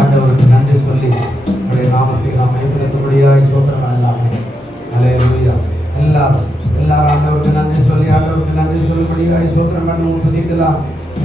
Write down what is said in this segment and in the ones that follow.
ஆண்டவருக்கு நன்றி சொல்லி அவருடைய நாமத்தை நாம் மேம்படுத்தபடியாய் சோதனை எல்லாமே அல்லேலூயா. எல்லாரும் ஆண்டவருக்கு நன்றி சொல்லி சொல்லும்படியாய் சோதனம் பண்ண துதிக்கலாம்.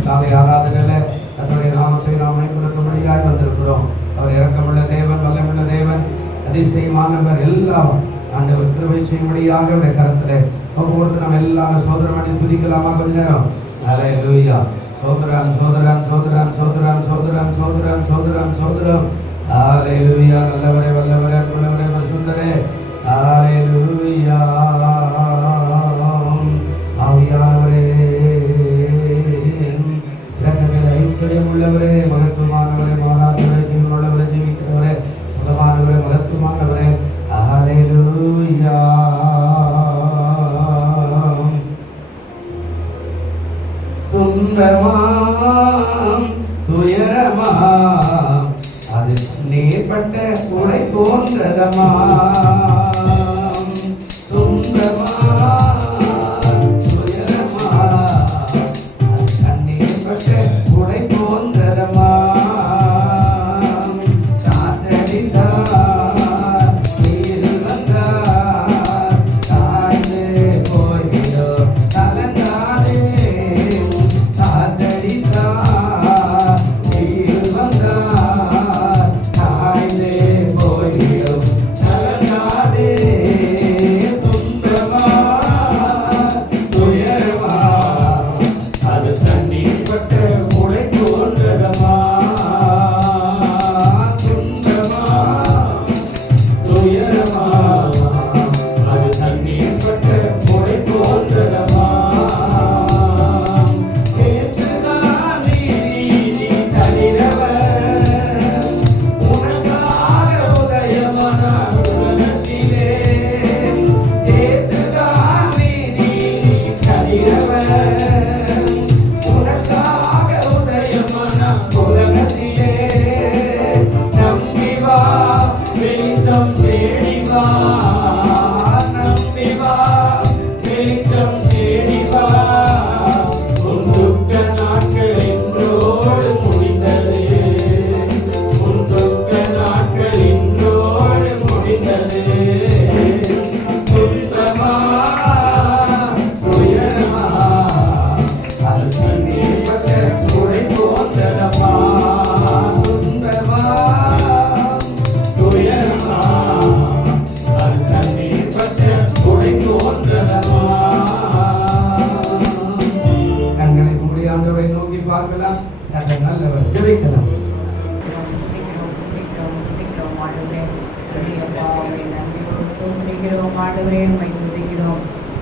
காலை ஆராதனையில் தன்னுடைய நாமத்தை நாம் மேம்படுத்தும்படியாய் வந்திருக்கிறோம். அவர் இரக்கமுள்ள தேவன், வல்லமுள்ள தேவன், அதிசயமானவர். எல்லாரும் ஆண்டவர் கிருபை செய்யும்படியாக அவருடைய கரத்தில் ஒவ்வொருத்தர் நம்ம எல்லாரும் சோதனம் பண்ணி துதிக்கலாமா? கொஞ்ச நேரம் அல்லேலூயா. சோதரம் சோதரம் சோதரம் சோதரம் சோதரம் சோதரம் சோதரம் சோதரம் அல்லேலூயா. நல்லவரே, வல்லவரே, அன்புள்ளவரே, பரிசுத்தரே அல்லேலூயா. ஆவியானவரே, இரக்கமில்லை ஐஸ்வர்யம் உள்ளவரே, மகத்துவமானவரே, மாறாதவரே, ஜீவனுள்ளவரே, ஜீவிக்கிறவரே, சுகமானவரே, மகத்துவமானவரே அல்லேலூயா. துன்பமாம் துயரமாம் அது நேர்பட்ட உடை போன்றதமாம். துன்பமாம் துயரமாம் அது கண்ணீர்பட்ட உடை போன்றதமாம். காற்றடித்தார் நீர் வந்தார் தாழ்ந்து போய்விடும் கலங்காதே.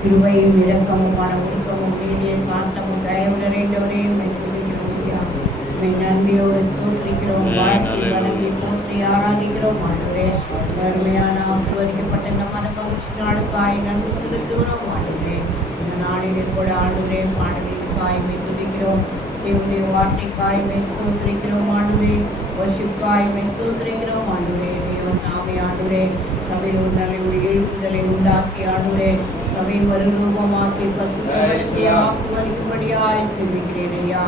கிருபையும் இரக்கமும் மனமுருக்கமும் நீடிய சாந்தமும் தயவுள்ள நிறைந்தவரையும் நன்றியோடு சூத்திரிக்கிறோம், வாழ்த்தி வணங்கி போற்றி ஆராதிக்கிறோம். ஆண்டவரே, அருமையான ஆசீர்வதிக்கப்பட்ட இந்த மனமகிழ்ச்சி நாளுக்காய் நன்றி செலுத்துகிறோம். ஆண்டவரே, இந்த நாளிலே கூட ஆண்டவரே பாடலுக்காய்மை துதிக்கிறோம், தேவனுடைய வார்த்தைக்காய்மை சூத்திரிக்கிறோம். ஆண்டவரே, வர்ஷிப்புக்காய்மை சூத்திரிக்கிறோம். ஆண்டவரே, தேவன் நாமே ஆண்டவரே சபையில் ஒரு நல்ல ஒரு எழுப்புதலை உண்டாக்கி ஆண்டவரே சபை மறுரூபமாக்கி பசுத்தவர்த்தி ஆசீர்வதிக்கும்படியாய் செல்லுகிறேன் ஐயா.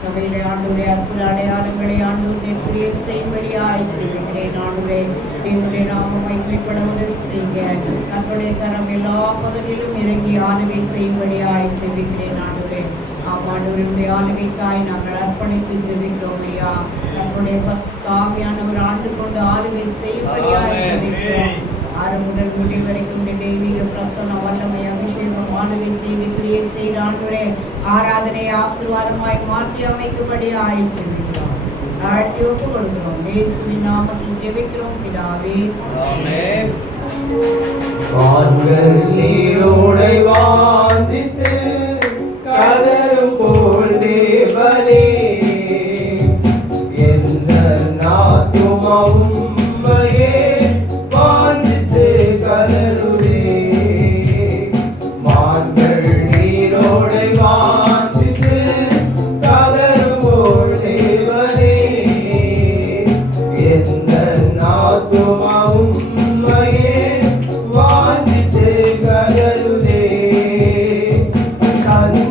சபையிலே ஆண்டவரே அற்புத அடையாளங்களை ஆண்டவரே கிரியை செய்யும்படியாய் செல்லுகிறேன். ஆண்டவரே, தேவனுடைய நாமம் மகிமைப்பட உதவி செய்ய தன்னுடைய கரம் எல்லா பகுதியிலும் இறங்கி ஆளுகை செய்யும்படியாய் செல்லுகிறேன். ஆண்டவரே, ஆண்டவருடைய ஆளுகைக்காய் நாங்கள் அர்ப்பணித்து ஜெபிக்கிறோம் ஐயா. தன்னுடைய பரிசுத்தாவியானவர் ஆண்டு கொண்டு ஆளுகை செய்யும்படியாய் ஜெபிக்கிறோம். ஆரம்ப முதல் முடிவு வரைக்கும் தெய்வீக பிரசன்ன வல்லமை அபிஷேகம் ஆளுகை செய்து கிரியை செய்து ஆண்டவரே ஆராதனை ஆசீர்வாதமாய் மாற்றி அமைக்கும்படியாய் ஜெபிக்கிறோம். தாழ்த்தி ஒப்பு கொடுக்கிறோம். இயேசுவின் நாமத்தில் ஜெபிக்கிறோம் பிதாவே, ஆமென். நீரோடை வாஞ்சித்து கதரும் போல் தேவனே எந்த நாத்துமாவும்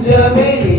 Jamaica.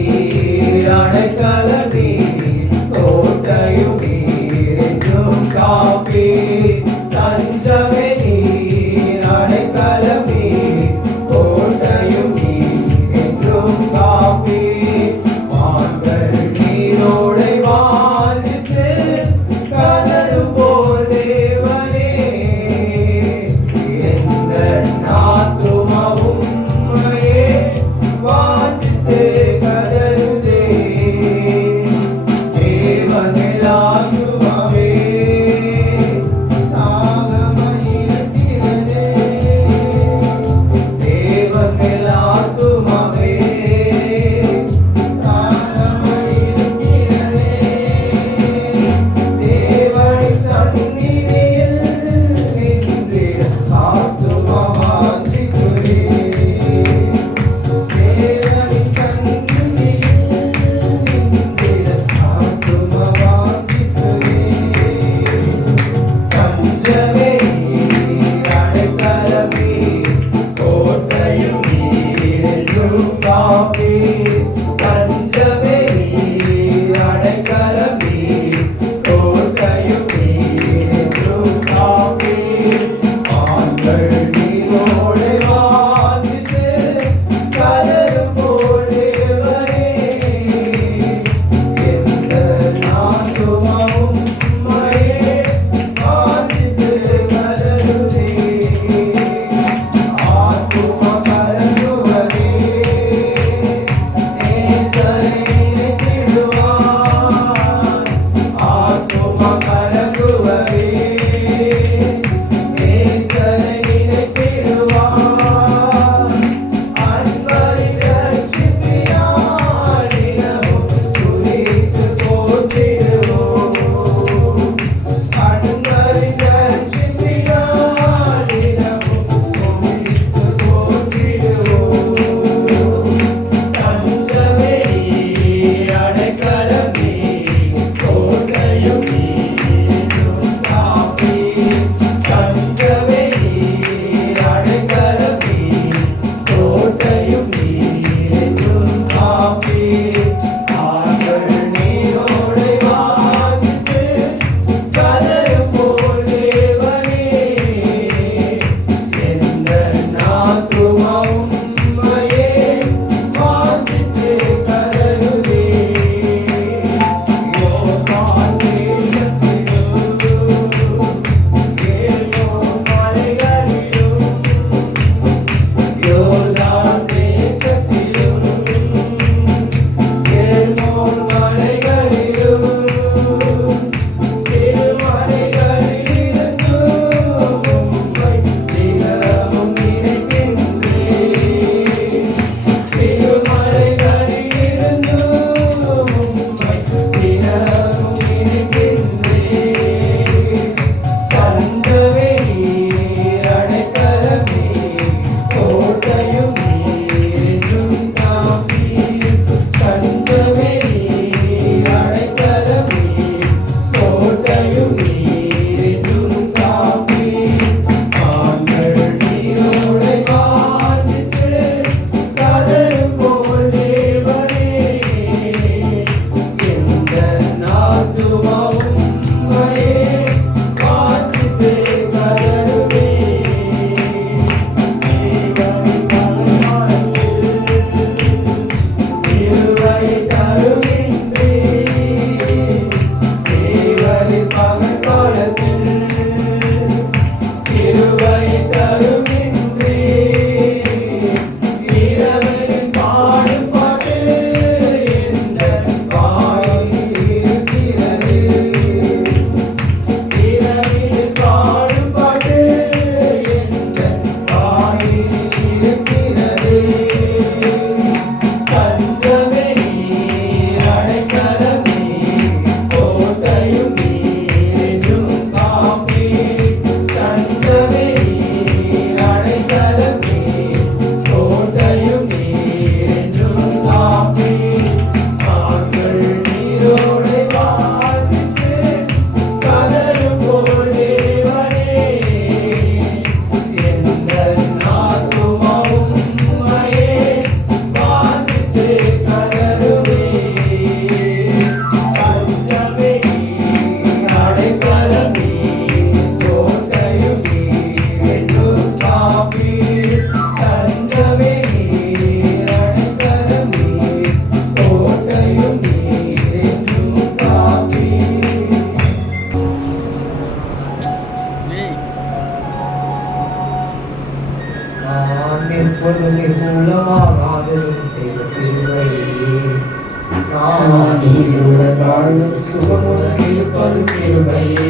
வாழ்வதும் சுகமுடன் இருப்பதும் கிருபையே.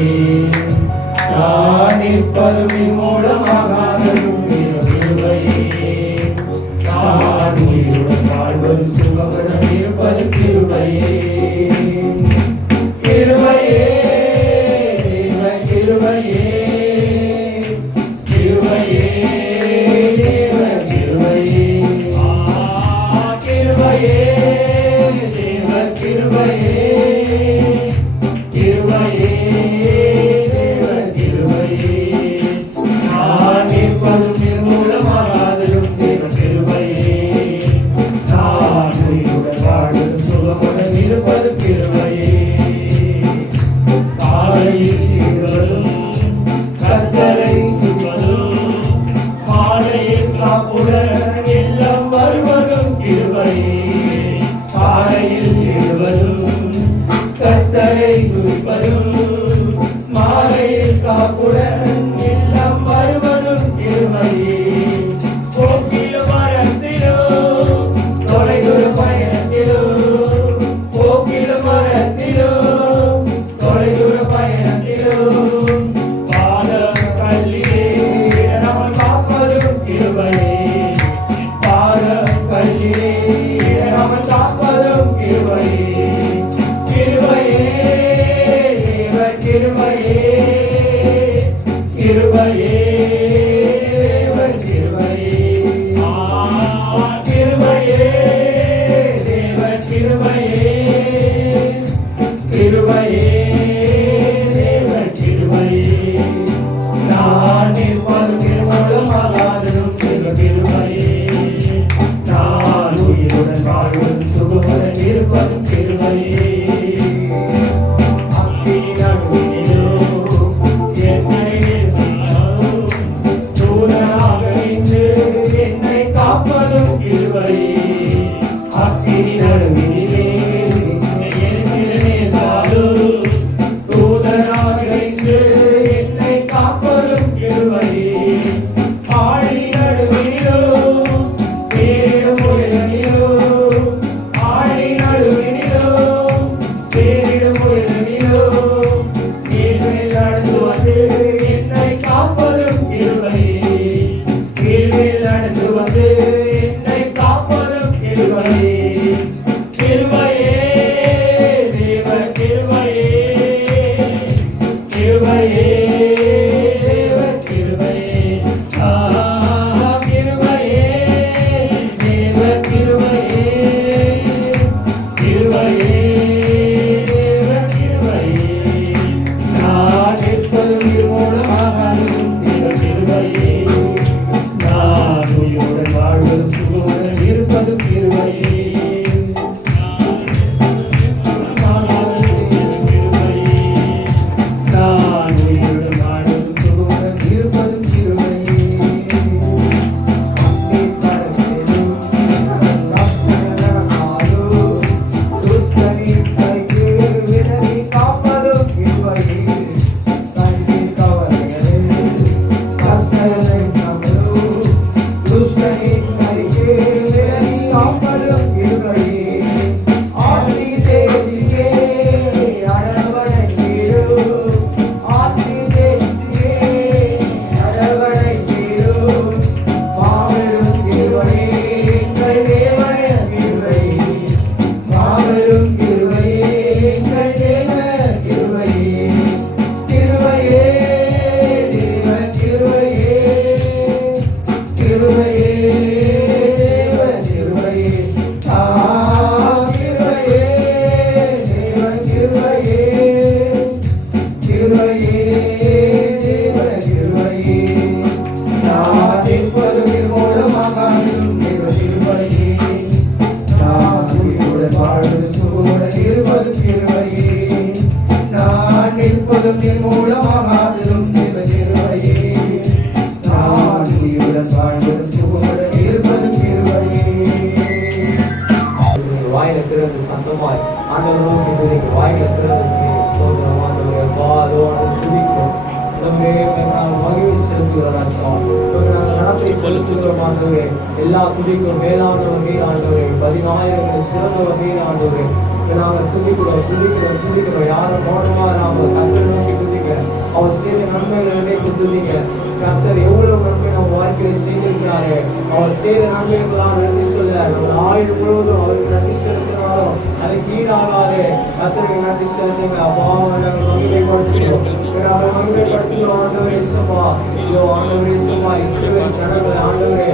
நான் நிற்பதும் நீர் மூலமாகாததும் கிருபையே. நான் உயிருடன் வாழ்வதும் சுகமுடன் இருப்பதும் கிருபையே. கிருபையே கிருபையே கிருபையே தேவ கிருபையே. கிருபையே தேவ கிருபையே. கிருபையே தேவ கிருபையே. நான் நிற்பதும் நீர் மூலமாகாததும் தேவ கிருபையே. நான் உயிருடன் வாழ்வதும் சுகமுடன் இருப்பதும் கிருபையே. காலையில் எழுவதும் கர்த்தரை துதிப்பதும் மாலையில் காப்புடன் எல்லாம் வருவதும் கிருபையே. காலையில் எழுவதும் கர்த்தரை துதிப்பதும் மாலையில் காப்புடன் எல்லாம் வருவதும் கிருபையே. போக்கிலும் மரத்திலும் தொலைதூர பயணத்திலும் போக்கிலும் மரத்திலும் தொலைதூர பயணத்திலும் பாதம் கல்லிலே இடராமல் காப்பதும் கிருபையே. பாதம் கல்லிலே இடராமல் காப்பதும் கிருபையே. கிருபையே தேவ கிருபையே. கிருபையே தேவ கிருபையே. கிருபையே தேவ கிருபையே. கிருபையே தேவ கிருபையே. நான் நிற்பதும் நீர் மூலமாகாததும் தேவ கிருபையே. நான் உயிருடன் வாழ்வதும் சுகமுடன் இருப்பதும் கிருபையே. அக்கினி நடுவினிலும் என்னை நேசித்தாலும் தூதனாக நின்று என்னை காப்பதும் கிருபையே. அக்கினி நடுவினிலே என்னை நேசித்தாலும் தூதனாக நின்று என்னை காப்பதும் கிருபையே. ஆழி நடுவினிலும் சேரிடும் உயரனிலும் ஆழி நடுவினிலும் சேரிடும் உயரனிலும் நீர்மேல் நடந்து வந்து என்னை காப்பதும் கிருபையே. நீர்மேல் நடந்து வந்து என்னை காப்பதும் கிருபையே. கிருபையே தேவ கிருபையே. கிருபையே தேவ கிருபையே. கிருபையே தேவ கிருபையே. கிருபையே தேவ கிருபையே. நான் நிற்பதும் நீர் மூலமாகாததும் தேவ கிருபையே. நான் உயிருடன் வாழ்வதும் சுகமுடன் இருப்பதும் கிருபையே. நான் உயிருடன் வாழ்வதும் சுகமுடன் இருப்பதும் கிருபையே. துஷ்டனின் கைக்கு விலகி காப்பதும் கிருபையே. கண்ணின் கவலைகளில் கஷ்டங்களை சமரும் துஷ்டனின் கைக்கு விலகி காப்பதும் கிருபையே. ஆற்றி தேசியே அரவணைத்திடும் ஆற்றி தேசியே அரவணைத்திடும் மாபெரும் கிருபையே எங்கள் தேவனே கிருபையே. மாபெரும் கிருபையே எங்கள் தேவ கிருபையே. கிருபையே தேவ கிருபையே. கிருபையே தேவ கிருபையே. கிருபையே தேவ கிருபையே. கிருபையே தேவ கிருபையே. நான் நிற்பதும் நீர் மூலமாகாததும் தேவ கிருபையே. நான் உயிருடன் வாழ்வதும் சுகமுடன் இருப்பதும் கிருபையே. நான் நிற்பதும் நீர் மூலமாகாததும் தேவ கிருபையே. நான் உயிருடன் வாழ்வதும் சுகமுடன் இருப்பதும் கிருபையே. வாயில திறந்து சந்தமாய் ஆண்டவரோடு துதிக்க வாயில திறந்து சோதரம் ஆண்டவரே அப்பா அதோட துதிக்கிறோம். நாங்கள் மகிழ்ச்சி செலுத்துகிறோம் ராஜா. நாங்கள் நடத்தை செலுத்துகிறோம் ஆண்டவரே. எல்லா துதிக்கும் மேலானவர் நீர் ஆண்டவரே. 10,000 சிறந்தவர் நீர் ஆண்டவரே. நாங்கள் துதிக்கிறோம் யாரும் மௌனமா நாம கர்த்தரை நோக்கி துதிக்க, அவர் செய்த நன்மைகளை நினைத்து துதிக்க. கர்த்தர் எவ்வளவு நன்மை நம்ம வாழ்க்கையை செய்திருக்கிறாரு, அவர் செய்த நன்மைகளால் நன்றி சொல்ல நம்ம ஆயுள் முழுவதும் அவருக்கு நன்றி செலுத்தினாலும் அதுக்கு ஈடாகாது. கர்த்தருக்கு நன்றி செலுத்துங்க. அப்பாவை நாங்கள் மகிமைப்படுத்துகிறோம், நாங்கள் மகிமைப்படுத்துகிறோம். ஆண்டவரே இயேசுவா, இதோ ஆண்டவரே இயேசுவா, இஸ்ரவேல் ஜனங்களை ஆண்டவரே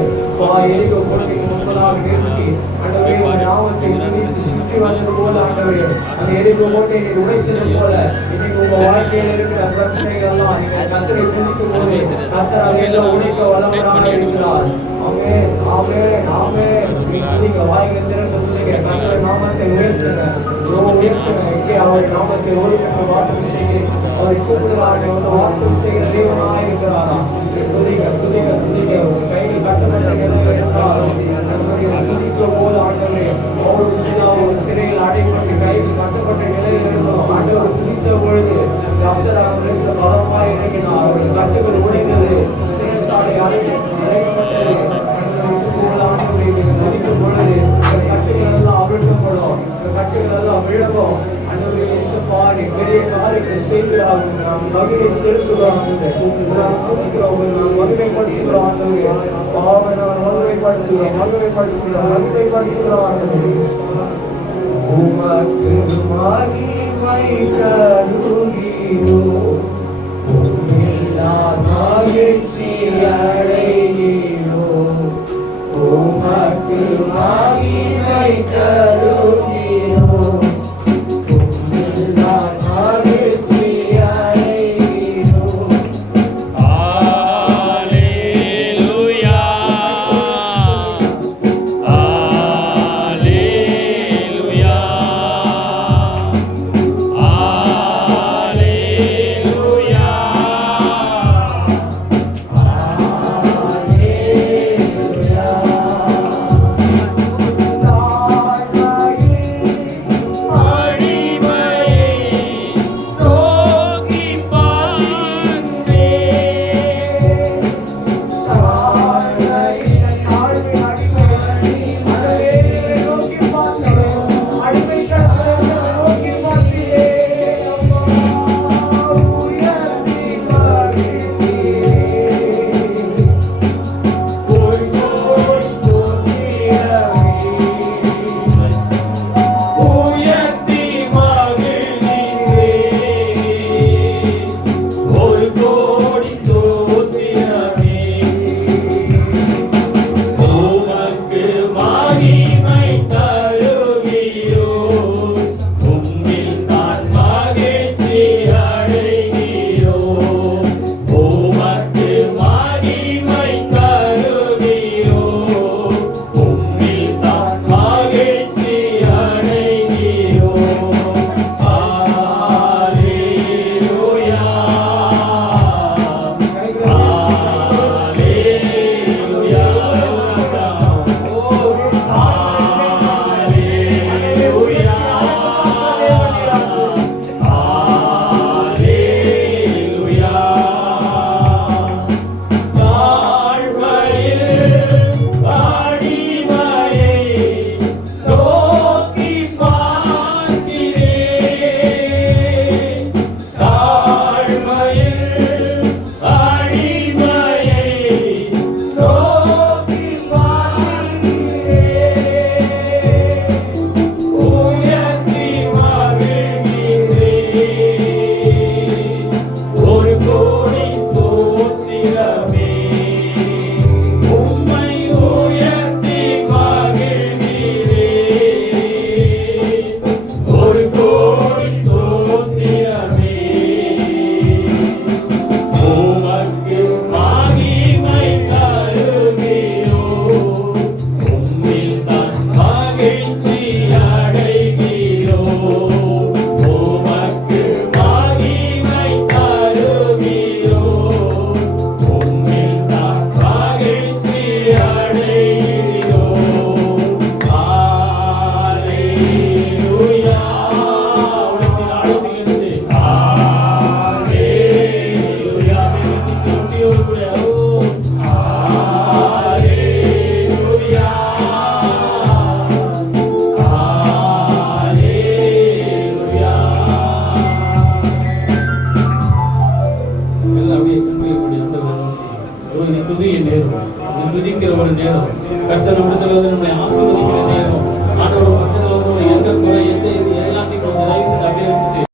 எரிகோ கோட்டைக்கு முன்பதாக நிறுத்தி ஆண்டவரே உம்முடைய நாமத்தை துதித்து சுற்றி வந்தது போல ஆண்டவரே அந்த எரிகோ கோட்டையை நீர் உடைத்தது போல இன்னைக்கு உங்க வாழ்க்கையில் இருக்கிற பிரச்சனைகள் எல்லாம் நீங்க கர்த்தரை துதிக்கும் போது கர்த்தர் அவையெல்லாம் உடைக்க வல்லவராக இருக்கிறார். ஆமென், ஆமென், ஆமென். நீங்க வாய்க்கு திறந்து துதிங்க, கர்த்தருடைய நாமத்தை உயர்த்துங்க, உயர்த்துங்க. இங்கே அவருடைய நாமத்தை ஒருவருக்கு வாசம் செய்ய அவரை கூப்பிடுவார்கள், வந்து வாசம் செய்கிற தேவனாக இருக்கிறாராம். துதிங்க, துதிங்க, துதிங்க. உங்க கையில் கட்டப்பட்ட நிலையில் இருந்தாலும் துதிக்கும் போது ஆண்டவரே ஒரு சிறையில் அடைப்பட்டு கையில் கட்டப்பட்ட நிலையில் இருந்தோம். ஆண்டவர் சிரித்த பொழுது கர்த்தர் அவர்களுக்கு பலமாய் இறங்கினார். அவர்கள் கட்டுகள் உடைந்தது, சிறைச்சாலை அடைக்கப்பட்டது. துதிக்கும் பொழுது கட்டுகள் எல்லாம் அவிழ்க்கப்படும், கட்டுகள் எல்லாம் விழவும். ஆண்டவரே இயேசுவா, நீர் பெரிய காரியத்தை செய்கிறார். நாம் மகிமை செலுத்துகிறோம், நாம் துதிக்கிறோம், நாம் மகிமைப்படுத்துகிறோம். ஆண்டவரே பாவ நாம் மகிமைப்படுத்துகிறோம், மகிமைப்படுத்துகிறோம், மகிமைப்படுத்துகிறோம். ஆண்டவரே உமக்கு மகிமை தருகிறோம், மகிழ்ச்சி அடைகிறோம். உமக்கு மகிமை தருகிறோம், ஒரு நேரம். கர்த்தர் நம்மிடத்தில் வந்து நம்மை ஆசீர்வதிக்கிற நேரம். ஆண்டவர் பக்கத்தில் வந்து நம்ம எந்த குறை எந்த இது எல்லாத்தையும் கொஞ்சம் தயவு செய்து அப்படியே வச்சுட்டு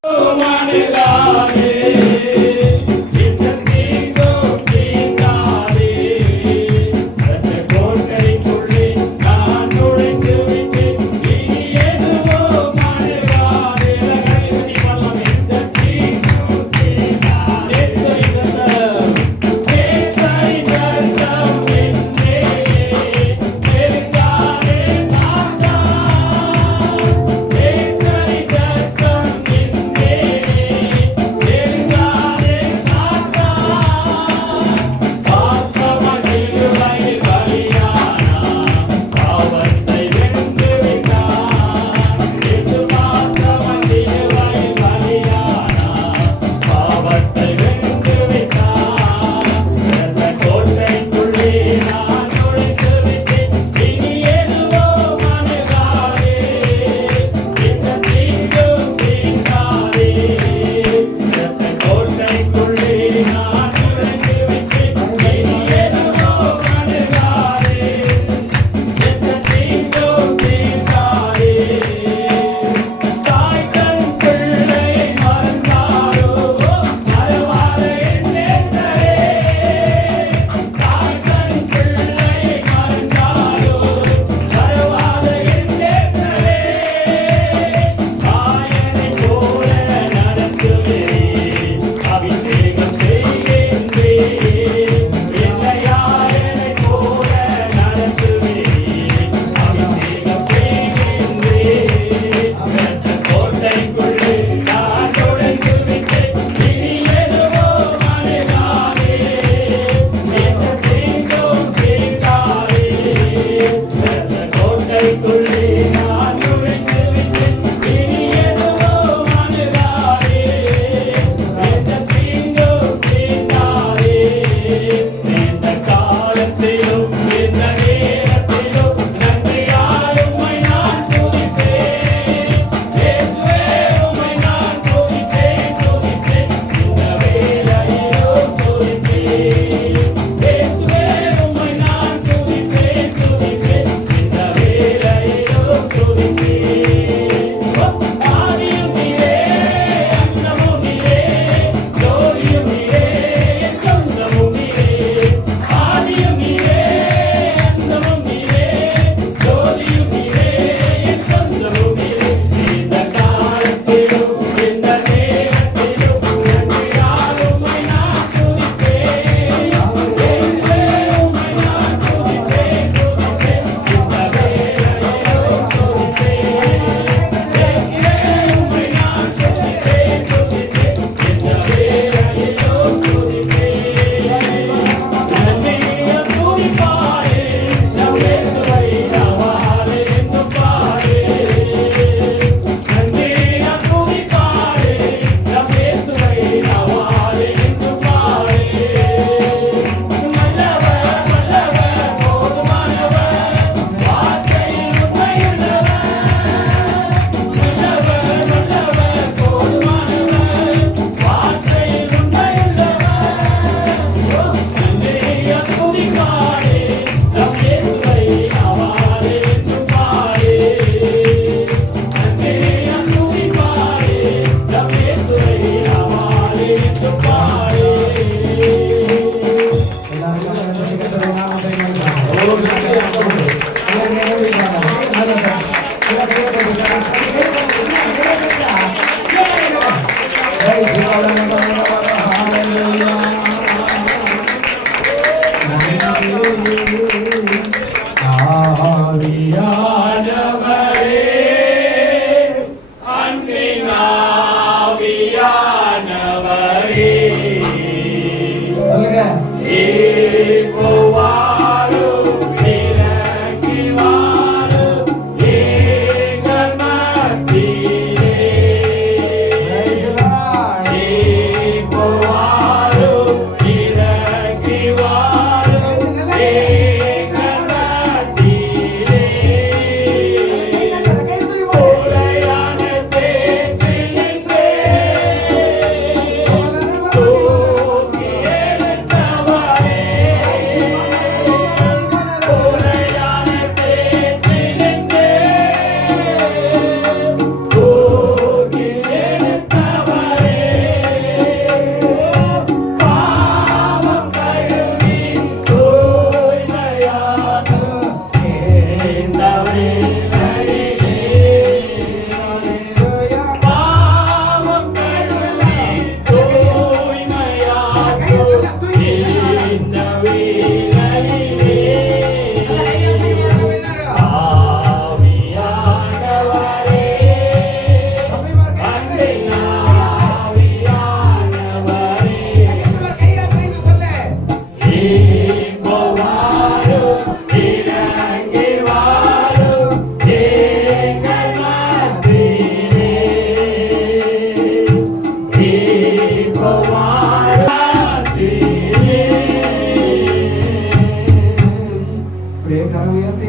அப்படியே கரம் உயர்த்தி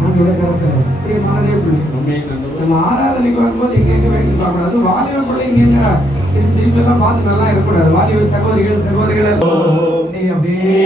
ஆண்டவருடைய கரத்துல அப்படியே மனதே பிடிக்கணும். நம்ம ஆராதனைக்கு வரும்போது எங்க வேண்டி பார்க்கக்கூடாது. வாலிப பிள்ளைங்க எல்லாம் பார்த்து நல்லா இருக்கக்கூடாது. வாலிப சகோதரிகளை நீ அப்படியே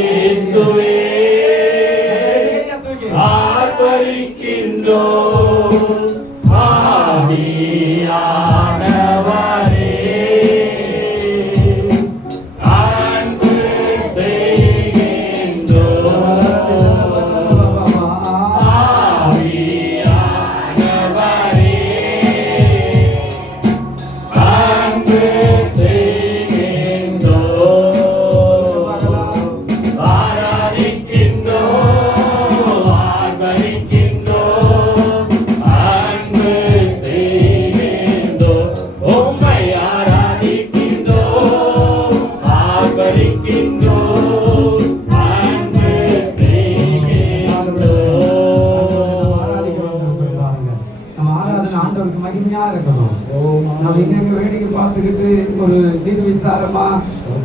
பார்த்துக்கிட்டு ஒரு நீதி விசாரமா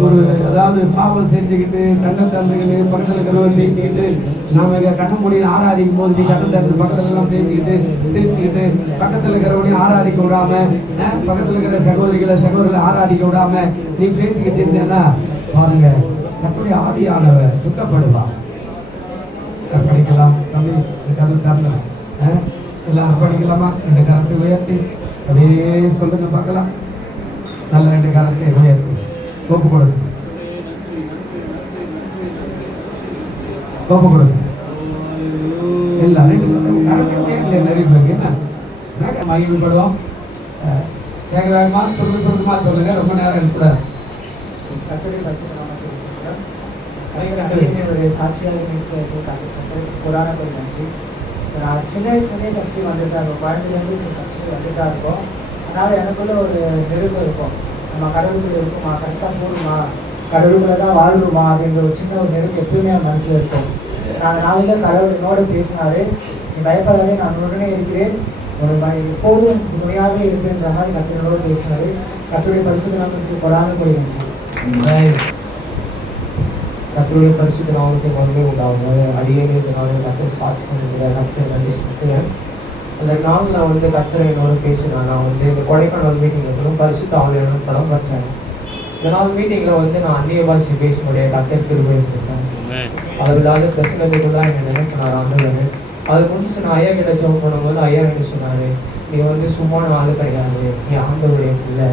ஒரு அதாவது பாவம் செஞ்சுக்கிட்டு கண்ணை திறந்துக்கிட்டு பக்கத்தில் இருக்கிறவங்க பேசிக்கிட்டு நாம இங்க கண்ண முடியும் ஆராதிக்கும் போது நீ கண்ணை திறந்து பக்கத்துல எல்லாம் பேசிக்கிட்டு சிரிச்சுக்கிட்டு பக்கத்துல இருக்கிறவனையும் ஆராதிக்க விடாம பக்கத்துல இருக்கிற சகோதரிகளை ஆராதிக்க விடாம நீ பேசிக்கிட்டு இருந்தேன்னா பாருங்க எப்படி ஆவியானவர் துக்கப்படுவா. படிக்கலாம் தம்பி கதை தரணும் எல்லாரும் படிக்கலாமா? இந்த கருத்தை உயர்த்தி அப்படியே சொல்லுங்க பார்க்கலாம். நல்ல ரெண்டு காலத்தை உயர்த்தி கோப்பு கொடுக்கு எல்லாரும் நிறைய பேருக்கு என்ன மகிழ்ப்படுவோம். வேக வேகமா சுருக்கமா சொல்லுங்க, ரொம்ப நேரம் இருக்கக்கூடாது. சாட்சியாக புராணத்தை நன்றி. நான் சின்ன வயசுலேருந்தே கட்சி வந்துட்டா இருக்கும், குழந்தைலேருந்து கட்சி வந்துட்டா இருக்கும். அதனால் எனக்குள்ள ஒரு நெருக்கம் இருக்கும். நம்ம கடவுளுக்குள்ள இருக்குமா, கரெக்டாக போடுமா, கடவுளுக்குள்ள தான் வாழ்வுமா அப்படின்ற ஒரு சின்ன ஒரு நெருக்கம் எப்பவுமே என் மனசில் இருக்கும். நான் நாளையில் கடவுள் என்னோட பேசினாரு, நீ பயப்படாதே நான் உடனே இருக்கிறேன், ஒரு எப்போதும் துணையாகவே இருப்பேன்ற மாதிரி கத்தினோட பேசினாரு. கத்துடைய பரிசுத்த நாமத்துக்கு கொடாமல் போயிருந்தேன். கர்த்தருடைய பரிசுத்த நாமத்துக்கு மகிமை உண்டாகுங்க. அடியேனால கர்த்தர் சாட்சி கர்த்தர் நன்றி செலுத்துகிறேன். அந்த நாள் நான் கர்த்தர் என்னோட பேசினேன். நான் இந்த கொடைக்கானல் மீட்டிங்கில் பரிசுத்த ஆவியானவர் படம் பெற்றேன். இந்த நாள் மீட்டிங்கில் நான் அந்நிய பாஷை பேச முடியாது. கர்த்தர் கிருபை கொடுத்தேன். அவர்களால் பிரச்சனைகள்லாம் என்னை நினைக்கிறார் ஆண்டவர். அதை முடிச்சுட்டு நான் ஐயா கிட்ட ஜெபம் பண்ணும்போது ஐயா என்ன சொன்னார், நீ சும்மான ஆள் கிடையாது, நீ ஆண்டவருடைய பிள்ளை,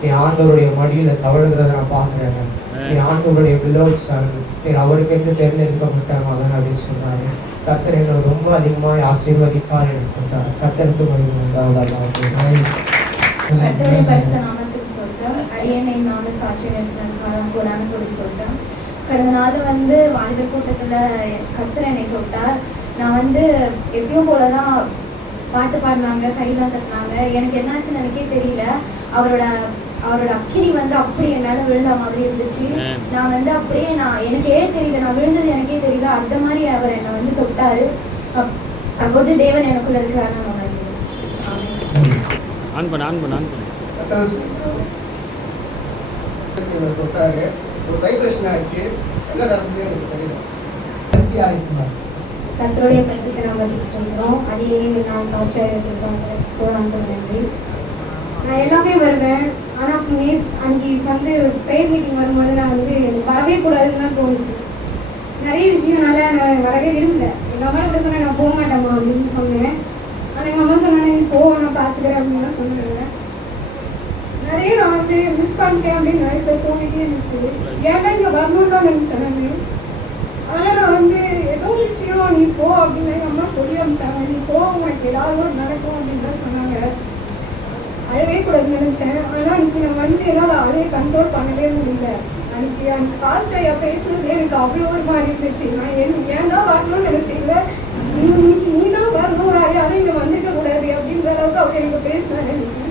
நீ ஆண்டவருடைய மடியில் தவழுகிறத நான் பார்க்குறேன், நீ ஆண்டவருடைய பிலோட் சன், நீ அவருக்கென்று தேர்ந்தெடுக்கப்பட்ட மகன் அப்படின்னு சொன்னார். கர்த்தர் என்னை ரொம்ப அதிகமாக ஆசீர்வதித்தார் என்று கொண்டார். கர்த்தருக்கு மகிமை உண்டாவதாக. கடந்த நாள் வாலிபர் கூட்டத்தில் கர்த்தர் என்னை தொட்டார். நான் எப்பயும் போல தான் பாட்டு பாடினாங்க, கையெல்லாம் தட்டினாங்க. எனக்கு என்னாச்சுன்னு எனக்கே தெரியல. அவரோட அக்கினி அப்படி என் மேலே விழுந்த மாதிரி இருந்துச்சு. நான் அப்படியே எனக்கே தெரியல, நான் விழுந்தது எனக்கே தெரியல. அந்த மாதிரி அவர் என்னை தொட்டாரு. அப்போது தேவன் எனக்குள்ள இருக்கிறாரு. தொட்டாரு, ஒரு வைப்ரேஷன் ஆயிடுச்சு. என்ன நடந்தது எனக்கு தெரியல. கர்த்தருடைய பரிசுத்த நாமத்துக்கு சொல்கிறோம். அதையே நான் சாட்சியாக இருக்கிறாங்க. நன்றி. நான் எல்லாமே வருவேன். ஆனால் அன்னைக்கு ப்ரேயர் மீட்டிங் வரும்போது நான் எனக்கு வரவே கூடாதுன்னு தான் தோணுச்சு. நிறைய விஷயம்னால நான் வரவே விரும்பல. எங்கள் அம்மா கூட சொன்னேன், நான் போக மாட்டேம்மா அப்படின்னு சொன்னேன். ஆனால் எங்கள் அம்மா சொன்னாங்க, நீ போ, நான் பார்த்துக்கிறேன் அப்படின்னு தான் சொன்னாங்க. நிறைய நான் மிஸ் பண்ணிட்டேன் அப்படின்னு நிறைய பேர் தோணிட்டே இருந்துச்சு. ஏன்னா இங்கே வரணும்னு தான் எனக்கு சொன்னாங்க. ஆனால் நான் ஏதோ விஷயம் நீ போ அப்படின்னு எங்கள் அம்மா சொல்லி அனுப்பிச்சாங்க. நீ போக மாட்டேன், ஏதாவது ஒரு நடக்கும் அப்படின்னு தான் சொன்னாங்க. அழவே கூடாதுன்னு நினைச்சேன். ஆனால் அன்னைக்கு நான் என்னால் அழைய கண்ட்ரோல் பண்ணவே முடியல. அன்னைக்கு பாஸ்ட் ஐயா பேசுனது எனக்கு அவ்வளோ ஒரு மாதிரி இருந்துச்சு. நான் ஏன் தான் வரணும்னு நினைச்சிக்கல. இன்னைக்கு நீ தான் வரணும், வேற யாரும் இங்கே வந்துக்க கூடாது அப்படின்ற அளவுக்கு அவர் எனக்கு பேசினார். எனக்கு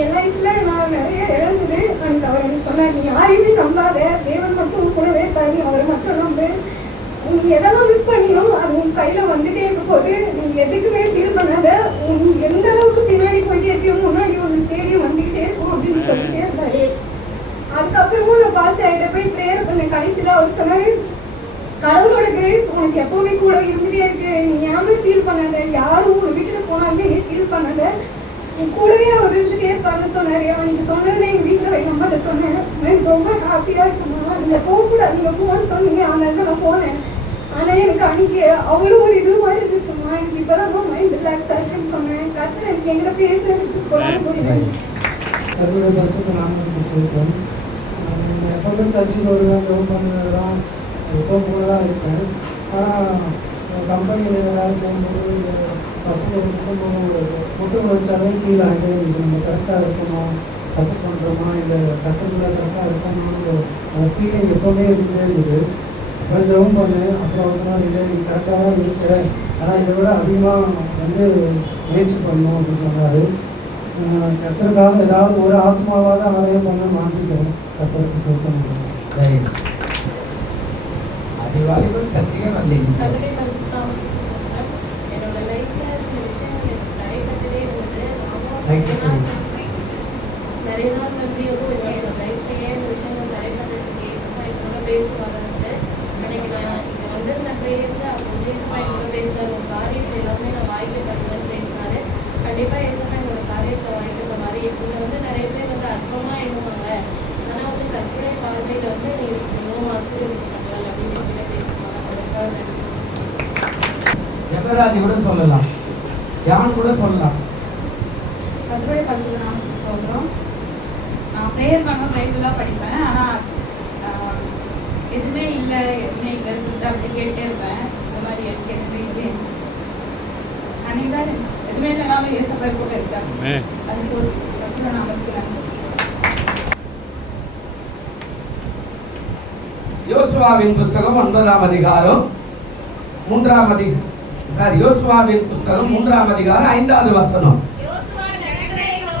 என் லைஃப்ல நான் நிறைய இழந்தது. அன்னைக்கு அவர் எனக்கு சொன்னார், நீ யாரையுமே நம்பாத, தேவன் மட்டும் கூடவே தரு, அவரை மட்டும் நம்பு. நீ எதெல்லாம் மிஸ் பண்ணியும் அது உன் கையில வந்துட்டே இருக்க போது. நீ எதுக்குமே ஃபீல் பண்ணாத. நீ எந்த அளவுக்கு பின்னாடி போயிட்டே இருக்கியோ முன்னாடி ஒன்று தேடி வந்துகிட்டே இருக்கும் அப்படின்னு சொல்லிட்டே இருந்தாரு. என்கிட்ட போய் ப்ரேயர் பண்ண கடைசியில் அவர் சொன்னாரு, கடவுளோட கிரேஸ் உனக்கு எப்பவுமே கூட இருந்துட்டே இருக்கு, நீ யாருமே ஃபீல் பண்ணாத, யாரும் உங்களை விட்டுட்டு போனாலுமே நீ ஃபீல் பண்ணாத, உன் கூடவே அவர் இருந்துட்டே இருப்பாருன்னு சொன்னாரு. நீங்க சொன்னதுல எங்க வீட்டில் எங்கள் அம்மாட்ட சொன்னேன், எனக்கு ரொம்ப ஹாப்பியாக இருக்குமா, நீங்கள் போகக்கூடாது, நீங்கள் போகணும்னு சொன்னீங்க, அந்த இடத்துல நான் போனேன். ஆனால் எனக்கு அன்னைக்கு அவ்வளோ ஒரு இதுவாக இருந்துச்சுமா, எனக்கு இப்போ தான் மைண்ட் ரிலாக்ஸாக இருக்குன்னு சொன்னேன். கருத்து எனக்கு எங்களை பேசுறதுக்கு போகலாம் முடியல. கருத்துடைய பரிசுத்த நாமத்துக்கு ஸ்தோத்திரம். எப்பவுமே சர்ச்சுக்கு வருவேன், ஜெபம் பண்ணுறதுலாம் எப்போ கூட தான் இருப்பேன். ஆனால் கம்பெனியில் வேலை செய்யும்போது பசங்க இருக்கும்போது முட்டு வச்சாலும் ஃபீல் ஆகிட்டே இருக்குது. நம்ம கரெக்டாக இருக்கணும், தப்பு பண்ணுறோமா இல்லை கற்றுக்குள்ள கரெக்டாக இருக்கணும்னு அந்த ஃபீலிங் எப்போவுமே இருந்துகிட்டே இருக்குது. அப்புறம் ஜெபம் பண்ணேன். அப்புறம் சொன்னால் இல்லை நீ கரெக்டாக தான் இருக்க, ஆனால் இதை விட அதிகமாக முயற்சி பண்ணணும் அப்படின்னு சொன்னார். கற்றுக்காக ஏதாவது ஒரு ஆத்மாவாக தான் ஆதாயம் பண்ண மாற்றிக்கிறோம். கற்றுக்கு சொல்லிட்டு அதிவாலிபன் சர்ச்சைக்கே வரலைங்க. என்னோட லைஃப்ல சில விஷயங்கள் எனக்கு நடைபெற்றுட்டே இருந்தது. நிறைய நாள் வந்து யோசிச்சிருக்கேன், என்னோட லைஃப்ல ஏன் இந்த விஷயங்கள் நடைபெற்றுட்டு ஏசப்பா என்னோட பேசுவாங்கன்ட்டு. அன்னைக்கு நான் இங்கே வந்திருந்த ப்ரேயர்ல அப்போ ஏசப்பா என்னோட பேசுனார், ஒரு காரியத்தை எல்லாமே நான் வாய்க்கு பண்ணுவேன்னு பேசினாரு. கண்டிப்பா ஏசப்பா என்னோட காரியத்தை வாய்க்கிற மாதிரி இவங்க வந்து நிறைய பேர் வந்து அற்பமா எண்ணுவாங்க, ஆனா வந்து கற்பனை பார்வையில வந்து நீ இன்னும் ஆசீர்வதிக்கப்படலாம் அப்படின்னு என்கிட்ட பேசுவாங்க. அதுக்காக நன்றி. ஜெபராஜி கூட சொல்லலாம், யான் கூட சொல்லலாம். கர்த்தருடைய பரிசுத்த நாமத்துக்கு ஸ்தோத்திரம். நான் ப்ரேயர் பண்ண பைபிளாக படிப்பேன், ஆனால் எதுவுமே இல்லை எதுவுமே இல்லை சொல்லிட்டு அப்படி கேட்டே இருப்பேன். இந்த மாதிரி எனக்கு எதுவுமே இல்லை அன்னைக்கு தான் எதுவுமே இல்லைனாலும் ஏசப்பா கூட இருக்காங்க. அதுக்கு ஒரு கர்த்தருடைய நாமத்துக்கு நன்றி. யோசுவாவின் புஸ்தகம் 9ஆம் அதிகாரம் 3ஆம் யோசுவாவின் புஸ்தகம் 3ஆம் அதிகாரம் 5வது வசனம்.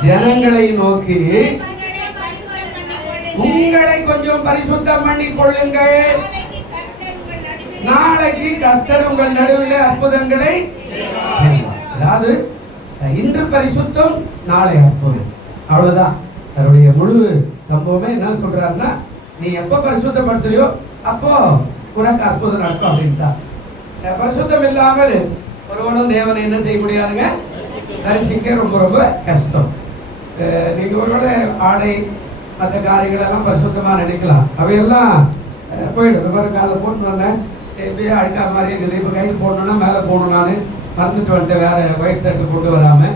ஜனங்களை நோக்கி உங்களை கொஞ்சம் பரிசுத்தம் பண்ணி கொள்ளுங்கள், நாளைக்கு கர்த்தர் உங்கள் நடுவில் அற்புதங்களை செய்வார். அதாவது இன்று பரிசுத்தம், நாளை அற்புதம். அவ்வளவுதான் அவருடைய முழு சம்பவமே. என்ன சொல்றாருன்னா, நீ எப்ப பரிசுத்தப்படுத்துறியோ அப்போ உனக்கு அற்புதம் நடக்கும் அப்படின்ட்டா. பரிசுத்தம் இல்லாமல் ஒருவனும் தேவனை என்ன செய்ய முடியாதுங்க, தரிசிக்க ரொம்ப ரொம்ப கஷ்டம். நீங்க ஒருவேளை ஆடை மற்ற காரியங்கள் எல்லாம் பரிசுத்தமா நினைக்கலாம், அவையெல்லாம் போயிடும். காலைல போட்டு வந்தேன், எப்படியே அழுக்கா மாதிரி இருக்குது, இப்போ கையில் போடணும்னா மேலே போகணும், நான் மறந்துட்டு வந்துட்டு வேற ஒயிட் ஷர்ட்டு போட்டு வராம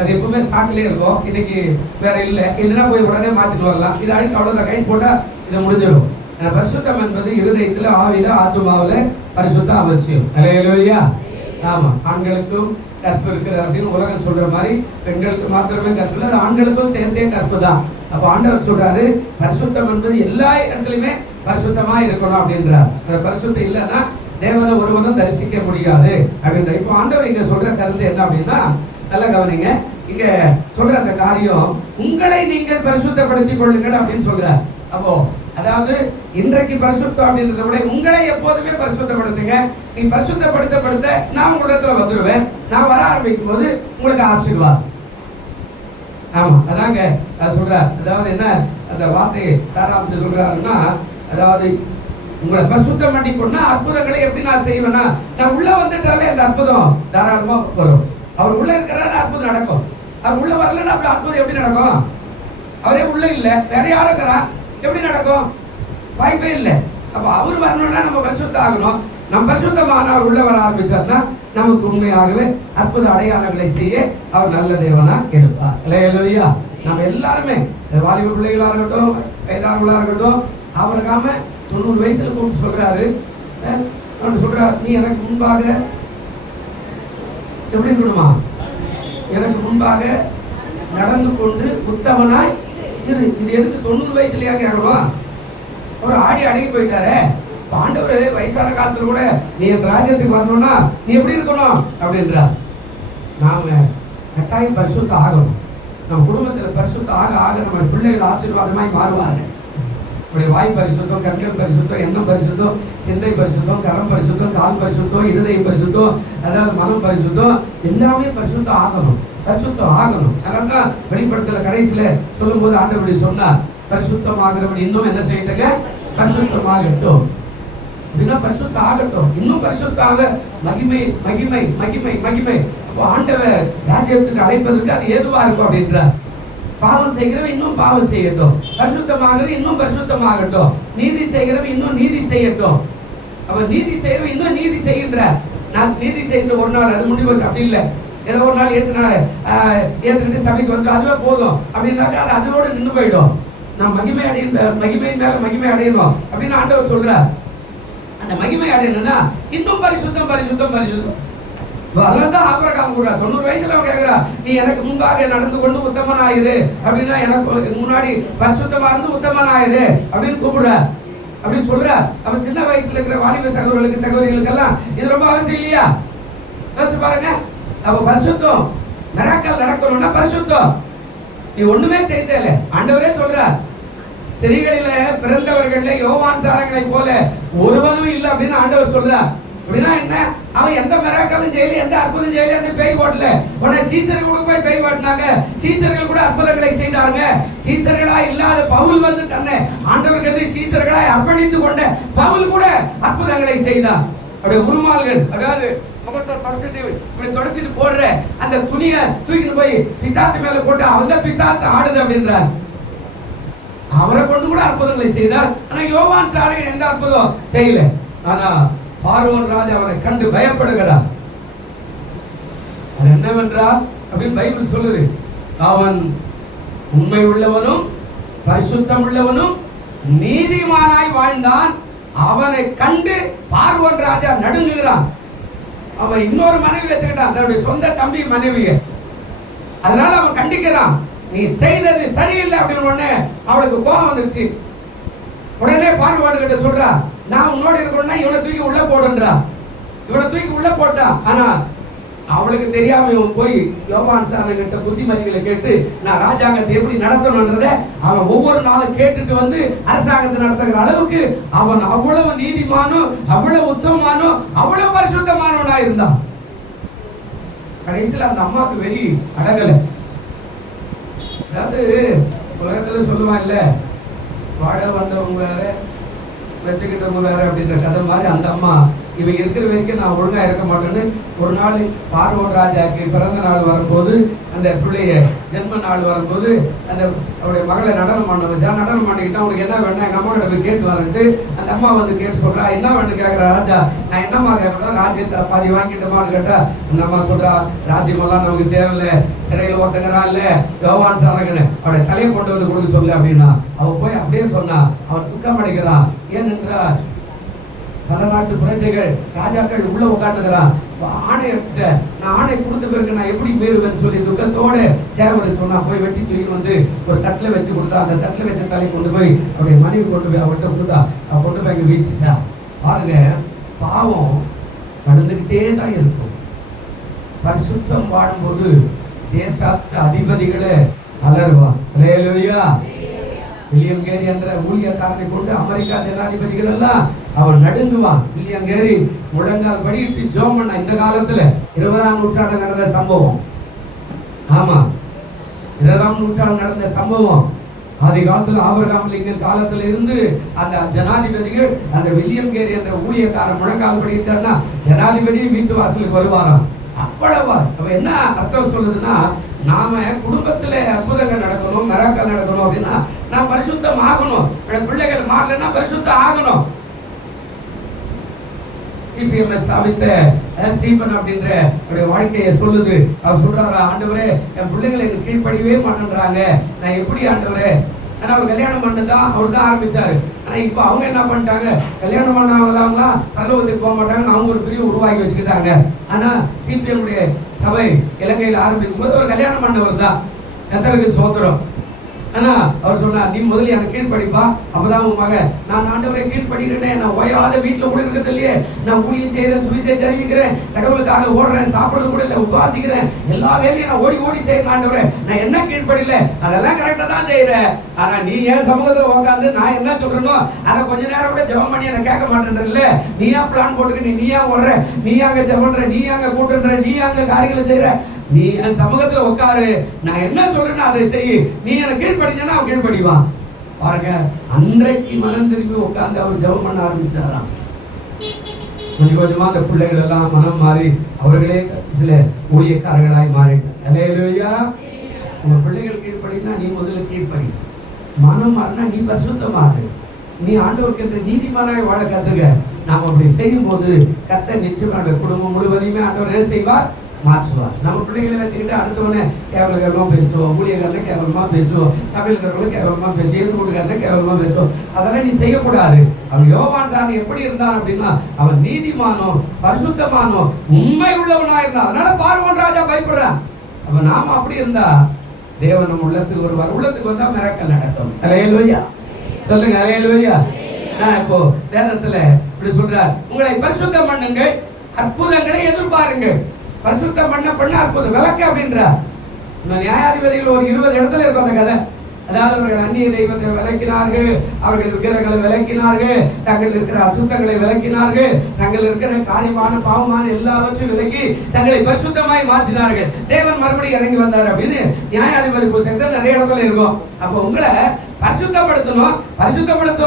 அது எப்பவுமே ஸ்டாக்லேயே இருக்கும். இன்னைக்கு வேற இல்லை, இல்லைன்னா போய் உடனே மாற்றிட்டு வரலாம். இது அழுக்கு அவ்வளோ கை போட்டால் இதை முடிஞ்சிடும். பரிசுத்தம் என்பது இருதயத்தில், ஆவில, ஆத்துமாவில் பரிசுத்தம் அவசியம். அல்லேலூயா. ஆமா, ஆண்களுக்கும் கற்பு இருக்கிற அப்படின்னு உலகம் சொல்ற மாதிரி பெண்களுக்கு மாத்திரமே கற்பு இல்லை, ஆண்களுக்கும் சேர்த்தே கற்பு தான். அப்போ ஆண்டவர் சொல்றாரு, பரிசுத்தம் என்பது எல்லா இடத்துலையுமே பரிசுத்தமா இருக்கணும் அப்படின்றார். பரிசுத்தம் இல்லைன்னா தேவனை ஒருவனும் தரிசிக்க முடியாது அப்படின்ற. இப்போ ஆண்டவர் இங்க சொல்ற கருத்து என்ன அப்படின்னா, நல்லா கவனிங்க. இங்க சொல்ற அந்த காரியம், உங்களை நீங்கள் பரிசுத்தப்படுத்திக் கொள்ளுங்கள் அப்படின்னு சொல்றார். அப்போ அதாவது இன்றைக்கு பரிசுத்தம் அப்படின்றத விட உங்களை எப்போதுமே பரிசுத்தப்படுத்துங்க. நீ பரிசுத்தப்படுத்த நான் உங்களிடத்துல வந்துடுவேன். நான் வர ஆரம்பிக்கும் போது உங்களுக்கு ஆசீர்வாதம். ஆமா, அதாங்க சொல்றார். அதாவது என்ன அந்த வார்த்தையை சாராம்சம் சொல்றாருன்னா, அதாவது உங்களை பரிசுத்தம் பண்ணிக்கொண்டா அற்புதங்களை எப்படி நான் செய்வேன்னா, நான் உள்ள வந்துட்டாலே அந்த அற்புதம் தாராளமா வரும். அவர் உள்ள இருக்கிறாரு, அற்புதம் நடக்கும். அவர் உள்ள வரலன்னா அப்படி அற்புதம் எப்படி நடக்கும்? அவரே உள்ள இல்ல, வேற யாரும் இருக்கிறா, எப்படி நடக்கும்? வாய்ப்பே இல்லை. அப்ப அவர் வரணும்னா நம்ம பரிசுத்தம் ஆகணும். நம்ம பரிசுத்தமான அவர் உள்ள வர ஆரம்பிச்சார்னா நமக்கு உண்மையாகவே அற்புத அடையாளங்களை செய்ய அவர் நல்ல தேவனா இருப்பார். அல்லேலூயா. நம்ம எல்லாருமே வாலிப பிள்ளைகளா இருக்கட்டும், வயதானவர்களா இருக்கட்டும், அவருக்காம 90 வயசுல கூப்பிட்டு சொல்றாரு, சொல்றாரு, நீ எனக்கு முன்பாக எப்படி இருக்கணுமா? எனக்கு முன்பாக நடந்து கொண்டு உத்தமனாய் இரு. இது எதுக்கு 90 வயசுலயா கேட்கணும்? ஒரு ஆடி அடங்கி போயிட்டாரு. ஆண்டவர் வயசான காலத்துல கூட நீ என் ராஜ்யத்துக்கு வரணும்னா நீ எப்படி இருக்கணும் அப்படின்றார். நாம கட்டாயம் பரிசுத்தம் ஆகணும். நம்ம குடும்பத்தில் பரிசுத்தம் ஆக நம்ம பிள்ளைகள் ஆசீர்வாதமாய் மாறுவார்கள். இப்படி வாய் பரிசுத்தம், கண்கள் பரிசுத்தம், எண்ணம் பரிசுத்தம், சிந்தை பரிசுத்தம், கரம் பரிசுத்தம், கால் பரிசுத்தம், இருதய பரிசுத்தம், அதாவது மனம் பரிசுத்தம், எல்லாமே பரிசுத்தம் ஆகணும். பரிசுத்தம் ஆகணும். அதனால தான் வெளிப்படுத்தல கடைசியில சொல்லும் போது ஆண்டவர் சொன்னார், பரிசுத்தமாகிறவன் இன்னும் என்ன செய்யட்டுங்க? பரிசுத்தமாகட்டும். அப்படின்னா பரிசுத்தம் ஆகட்டும், இன்னும் பரிசுத்தாக மகிமை மகிமை மகிமை மகிமை. அப்போ ஆண்டவர் ராஜ்யத்துக்கு அழைப்பதற்கு அது ஏதுவா இருக்கும் அப்படின்றார். பாவம் செய்கிறவன் இன்னும் பாவம் செய்யட்டும், பரிசுத்தமாகிறவன் இன்னும் பரிசுத்தமாகட்டும், நீதி செய்கிறவன் இன்னும் நீதி செய்யட்டும். அவன் நீதி செய்கிறவன் இன்னும் நீதி செய்கின்ற. நான் நீதி செய்கிற ஒரு நாள் அது முடிவு அப்படி இல்லை. ஏதோ ஒரு நாள் ஏற்றினாரு ஏற்றுக்கிட்டு சபைக்கு வந்து அதுவே போதும் அப்படின்னாக்கா அது அதோட நின்று போயிடும். நான் மகிமை மகிமையின் மேல மகிமை அடையணும் அப்படின்னு ஆண்டவர் சொல்றார். அந்த மகிமை அடையணும்னா இன்னும் பரிசுத்தம் பரிசுத்தம் பரிசுத்தம். அதனால்தான் ஆபிரகாம் கூட 90 வயசுல அவன் கேட்கிறா, நீ எனக்கு முன்பாக நடந்து கொண்டு உத்தமன் ஆயிரு அப்படின்னா, எனக்கு முன்னாடி பரிசுத்தமா இருந்து உத்தமன் ஆயிரு அப்படின்னு கூப்பிடுற அப்படின்னு சொல்ற. அவன் சின்ன வயசுல இருக்கிற வாலிப சகோதரர்களுக்கு சகோதரிகளுக்கெல்லாம் இது ரொம்ப அவசியம் இல்லையா? யோசிச்சு பாருங்க. அப்ப பரிசுத்தம் மிராக்கல் நடக்கணும்னா பரிசுத்தம். நீ ஒண்ணுமே செய்தல. ஆண்டவரே சொல்றார், ஸ்திரீகளில பிறந்தவர்கள யோவான் சாரங்களை போல ஒருவனும் இல்லை அப்படின்னு ஆண்டவர் சொல்றார். அப்படின்னா என்ன? அவன் எந்த மிராக்கலும் செய்யல, எந்த அற்புதம் செய்யல, எந்த பேய் ஓட்டல. உடனே சீசர்கள் கூட போய் பேய் ஓட்டினாங்க. சீசர்கள் கூட அற்புதங்களை செய்தாங்க. சீசர்களா இல்லாத பவுல் வந்து தன்னை ஆண்டவருக்கு சீசர்களாய் அர்ப்பணித்துக் கொண்ட பவுல் கூட அற்புதங்களை செய்தார். அப்படியே உருமால்கள், அதாவது இப்படி தொடச்சிட்டு போடுற அந்த துணியை தூக்கிட்டு போய் பிசாசு மேல போட்டு அவங்க பிசாசு ஆடுது அப்படின்றார். அவரை கொண்டு கூட அற்புதங்களை செய்தார். ஆனா யோவான் சாரகன் எந்த அற்புதம் செய்யல. ஆனா பார்வோன் ராஜா அவரை கண்டு பயப்படுகிறார். அது என்னவென்றால் அப்படின்னு பைபிள் சொல்லுது, அவன் உண்மை உள்ளவனும் பரிசுத்தம் உள்ளவனும் நீதிமானாய் வாழ்ந்தான். அவனை கண்டு பார்வோன் ராஜா நடுங்குகிறான். அவன் இன்னொரு மனைவி வச்சுக்கிட்டான், தன்னுடைய சொந்த தம்பி மனைவியை. அதனால அவன் கண்டிக்கிறான், நீ செய்தது சரியில்லை அப்படின்னு. உடனே அவளுக்கு கோபம் வந்துருச்சு. உடனே பார்வோன் கிட்ட சொல்றா, நான் உன்னோட இருக்கணும்னா இவனை தூக்கி உள்ள போடுன்றா. இவனை தூக்கி உள்ள போட்டா. ஆனா அவளுக்கு தெரியாம இவன் போய் யோவான் சாரகிட்ட புத்திமதிகளை கேட்டு நான் ராஜாங்கத்தை எப்படி நடத்தணும்ன்றத அவன் ஒவ்வொரு நாளும் கேட்டுட்டு வந்து அரசாங்கத்தை நடத்துகிற அளவுக்கு அவன் அவ்வளவு நீதிமானும் அவ்வளவு உத்தமமானும் அவ்வளவு பரிசுத்தமானவனா இருந்தான். கடைசியில் அந்த அம்மாவுக்கு வெறி அடங்கலை. அதாவது உலகத்துல சொல்லுவான் இல்ல, வாழ வந்தவங்க வேற வச்சுக்கிட்டவங்க வேற அப்படின்ற கதை மாதிரி அந்த அம்மா இவன் இருக்கிற வரைக்கும் நான் ஒழுங்கா இருக்க மாட்டேன்னு ஒரு நாள் பார்வோன் ராஜாக்கு பிறந்த நாள் வரும்போது, அந்த பிள்ளைய ஜென்ம நாள் வரும்போது அந்த அவருடைய மகளை நடனம் பண்ண வச்சா. நடனம் பண்ணிக்கிட்டா அவனுக்கு என்ன வேணும் எங்க அம்மா கிட்ட போய் கேட்டு வரட்டு. அந்த அம்மா வந்து கேட்டு சொல்றா, என்ன வேணும் கேட்கிற ராஜா. நான் என்னம்மா கேட்கறேன், ராஜ்யத்தை பாதி வாங்கிட்டோமான்னு கேட்டா அந்த அம்மா சொல்றா, ராஜ்யமெல்லாம் நமக்கு தேவையில்லை, சிறையில் ஒருத்தங்கிறான் இல்ல யோவான் சாரகன், அவருடைய தலையை கொண்டு வந்து கொடுக்க சொல்லு அப்படின்னா அவ போய் அப்படியே சொன்னா. அவன் துக்கம் அடைக்கிறான். ஏனென்றால் பல நாட்டு பிரஜைகள் ராஜாக்கள் உள்ள உட்காந்துக்கிறான். ஆணையிட்ட நான் ஆணை கொடுத்த பிறகு நான் எப்படி மீறுவேன்னு சொல்லி துக்கத்தோட சேவரை சொன்னா. போய் வெட்டி தூக்கி வந்து ஒரு தட்டில் வச்சு கொடுத்தா. அந்த தட்டில் வச்ச தலை கொண்டு போய் அவருடைய மனைவி கொண்டு போய் அவர்கிட்ட கொடுத்தா. அவ கொண்டு போய் அங்கே வீசிட்டா. பாருங்க, பாவம் நடந்துகிட்டே தான் இருக்கும். பரிசுத்தம் வாழும்போது தேசத்து அதிபதிகளை அலறுவான். அல்லேலூயா. வில்லியம் கேரி என்ற ஊழியக்காரனை கொண்டு அமெரிக்கா ஜனாதிபதிகள் எல்லாம் அவன் நடுங்குவான். வில்லியம் கேரி முழங்கால் படிட்டு ஜோம் பண்ண. இந்த காலத்துல 20ஆம் நூற்றாண்டு நடந்த சம்பவம். ஆமா, 20ஆம் நூற்றாண்டு நடந்த சம்பவம். ஆதி காலத்துல ஆபிரகாம் லிங்கன் காலத்துல இருந்து அந்த ஜனாதிபதிகள் அந்த வில்லியம் கேரி என்ற ஊழியக்காரன் முழங்கால் படிட்டான்னா ஜனாதிபதி வீட்டு வாசலுக்கு வருவாராம். அவ்வளவா அவ என்ன அர்த்தம் சொல்லுதுன்னா, நாம குடும்பத்துல அற்புதங்கள் நடக்கணும், மிராக்கல் நடக்கணும் அப்படின்னா நான் பரிசுத்தம் ஆகணும். பிள்ளைகள் மாறலன்னா பரிசுத்தம் ஆகணும். சிபிஎம்எஸ் ஸ்தாபித்த ஸ்டீபன் அப்படின்ற வாழ்க்கையை சொல்லுது. அவர் சொல்றாரா, ஆண்டவரே என் பிள்ளைகளை கீழ்ப்படியவே மாட்டேன்றாங்க, நான் எப்படி ஆண்டவரே. ஆனா அவர் கல்யாணம் பண்ணதான் அவர் தான் ஆரம்பிச்சாரு. ஆனா இப்போ அவங்க என்ன பண்ணிட்டாங்க, கல்யாணம் பண்ணாம பரலோகத்துக்கு போக மாட்டாங்கன்னு அவங்க ஒரு பிரிவு உருவாக்கி வச்சுக்கிட்டாங்க. ஆனா சிபிஎம்முடைய சபை இலங்கையில் ஆரம்பிக்கும் போது ஒரு கல்யாணம் பண்ணவர் தான். கர்த்தருக்கு ஸ்தோத்திரம். ஆனா அவர் சொன்னா, நீ முதல்ல எனக்கு கீழ்படிப்பா, அப்பதான் உன் மகன். நான் ஆண்டவரை கீழ்படிக்கிறேன், நான் ஓயாத வீட்டுல கூட இருக்கிறது இல்லையே, நான் ஊழியம் செய்யறேன், சுவிசேஷம் அறிவிக்கிறேன், கடவுளுக்காக ஓடுறேன், சாப்பிடுறது கூட இல்லை, உபவாசிக்கிறேன், எல்லா வேலையும் நான் ஓடி ஓடி செய்யறேன் ஆண்டவரே, நான் என்ன கீழ்படியில அதெல்லாம் கரெக்டா தான் செய்யறேன். ஆனா நீ ஏன் சமூகத்துல உட்காந்து நான் என்ன சொல்றேனோ அதை கொஞ்ச நேரம் கூட ஜெபம் பண்ணி எனக்கு கேட்க மாட்டேன்றல. நீயா பிளான் போட்டுக்க, நீயா ஓடுற, நீயா அங்க ஜெபம் பண்ற, நீ அங்க கூட்டுன்ற, நீ அங்க காரியங்களை செய்யற. நீ என் சமூகத்துல உட்காரு, நான் என்ன சொல்றேன்னு அதை செய். நீ எனக்கு கீழ்படிச்சா அவன் கீழ்படிவான். பாருங்க, அன்றைக்கு மனம் திரும்பி உட்கார்ந்து அவர் ஜெபம் பண்ண ஆரம்பிச்சாராம். கொஞ்சம் கொஞ்சமா அந்த பிள்ளைகள் எல்லாம் மனம் மாறி அவர்களே சில ஊழியக்காரர்களாய் மாறிட்டார். அல்லேலூயா. உங்க பிள்ளைகள் கீழ்ப்படினா நீ முதல்ல கீழ்ப்படி. மனம் மாறினா நீ பரிசுத்தமாகு. நீ ஆண்டவருக்கு என்ற நீதிமானாய் வாழ கத்துக்க. நாம் அப்படி செய்யும் போது கர்த்தர் நிச்சயமாக குடும்பம் முழுவதையுமே ஆண்டவர் என்ன செய்வார்? மாற்றுவார். நம்ம பிள்ளைகளை வச்சுக்கிட்டு அடுத்தவனே கேவலகரமா பேசுவோம், ஊழியக்காரனை கேவலமா பேசுவோம், சமையல்காரர்களும் கேவலமா பேசுவோம், எதிர் வீட்டுக்காரனை கேவலமா பேசுவோம். அதெல்லாம் நீ செய்யக்கூடாது. அவன் யோவான் தான் எப்படி இருந்தான் அப்படின்னா, அவன் நீதிமானோ பரிசுத்தமானோ உண்மை உள்ளவனா இருந்தான். அதனால பார்வோன் ராஜா பயப்படுறான். அப்ப நாம அப்படி இருந்தா தேவன் நம்ம உள்ளத்துக்கு வருவார். உள்ளத்துக்கு வந்தா மிராக்கல் நடக்கும். அல்லேலூயா சொல்லுங்க. அல்லேலூயா. இப்போ வேதத்துல இப்படி சொல்றார், உங்களை பரிசுத்தம் பண்ணுங்க, அற்புதங்களை எதிர்பாருங்க. பரிசுத்தம் பண்ண அற்புதம் விளக்கு அப்படின்றார். நியாயாதிபதிகள் ஒரு 20 இடத்துல இருக்கும் அந்த கதை. அதாவது அவர்கள் அந்நிய தெய்வத்தை விளக்கினார்கள், அவர்கள் விக்கிரகங்களை விளக்கினார்கள், தங்கள் இருக்கிற அசுத்தங்களை விளக்கினார்கள், தங்கள் இருக்கிற காரியமான பாவமான எல்லாவற்றையும் விலக்கி தங்களை பரிசுத்தமாய் மாற்றினார்கள். தேவன் மறுபடியும் இறங்கி வந்தார் அப்படின்னு நியாயாதிபதி புத்தகத்தில் நிறைய இடத்துல இருக்கும். அப்போ உங்களை பரிசுத்தப்படுத்தணும். பரிசுத்தப்படுத்த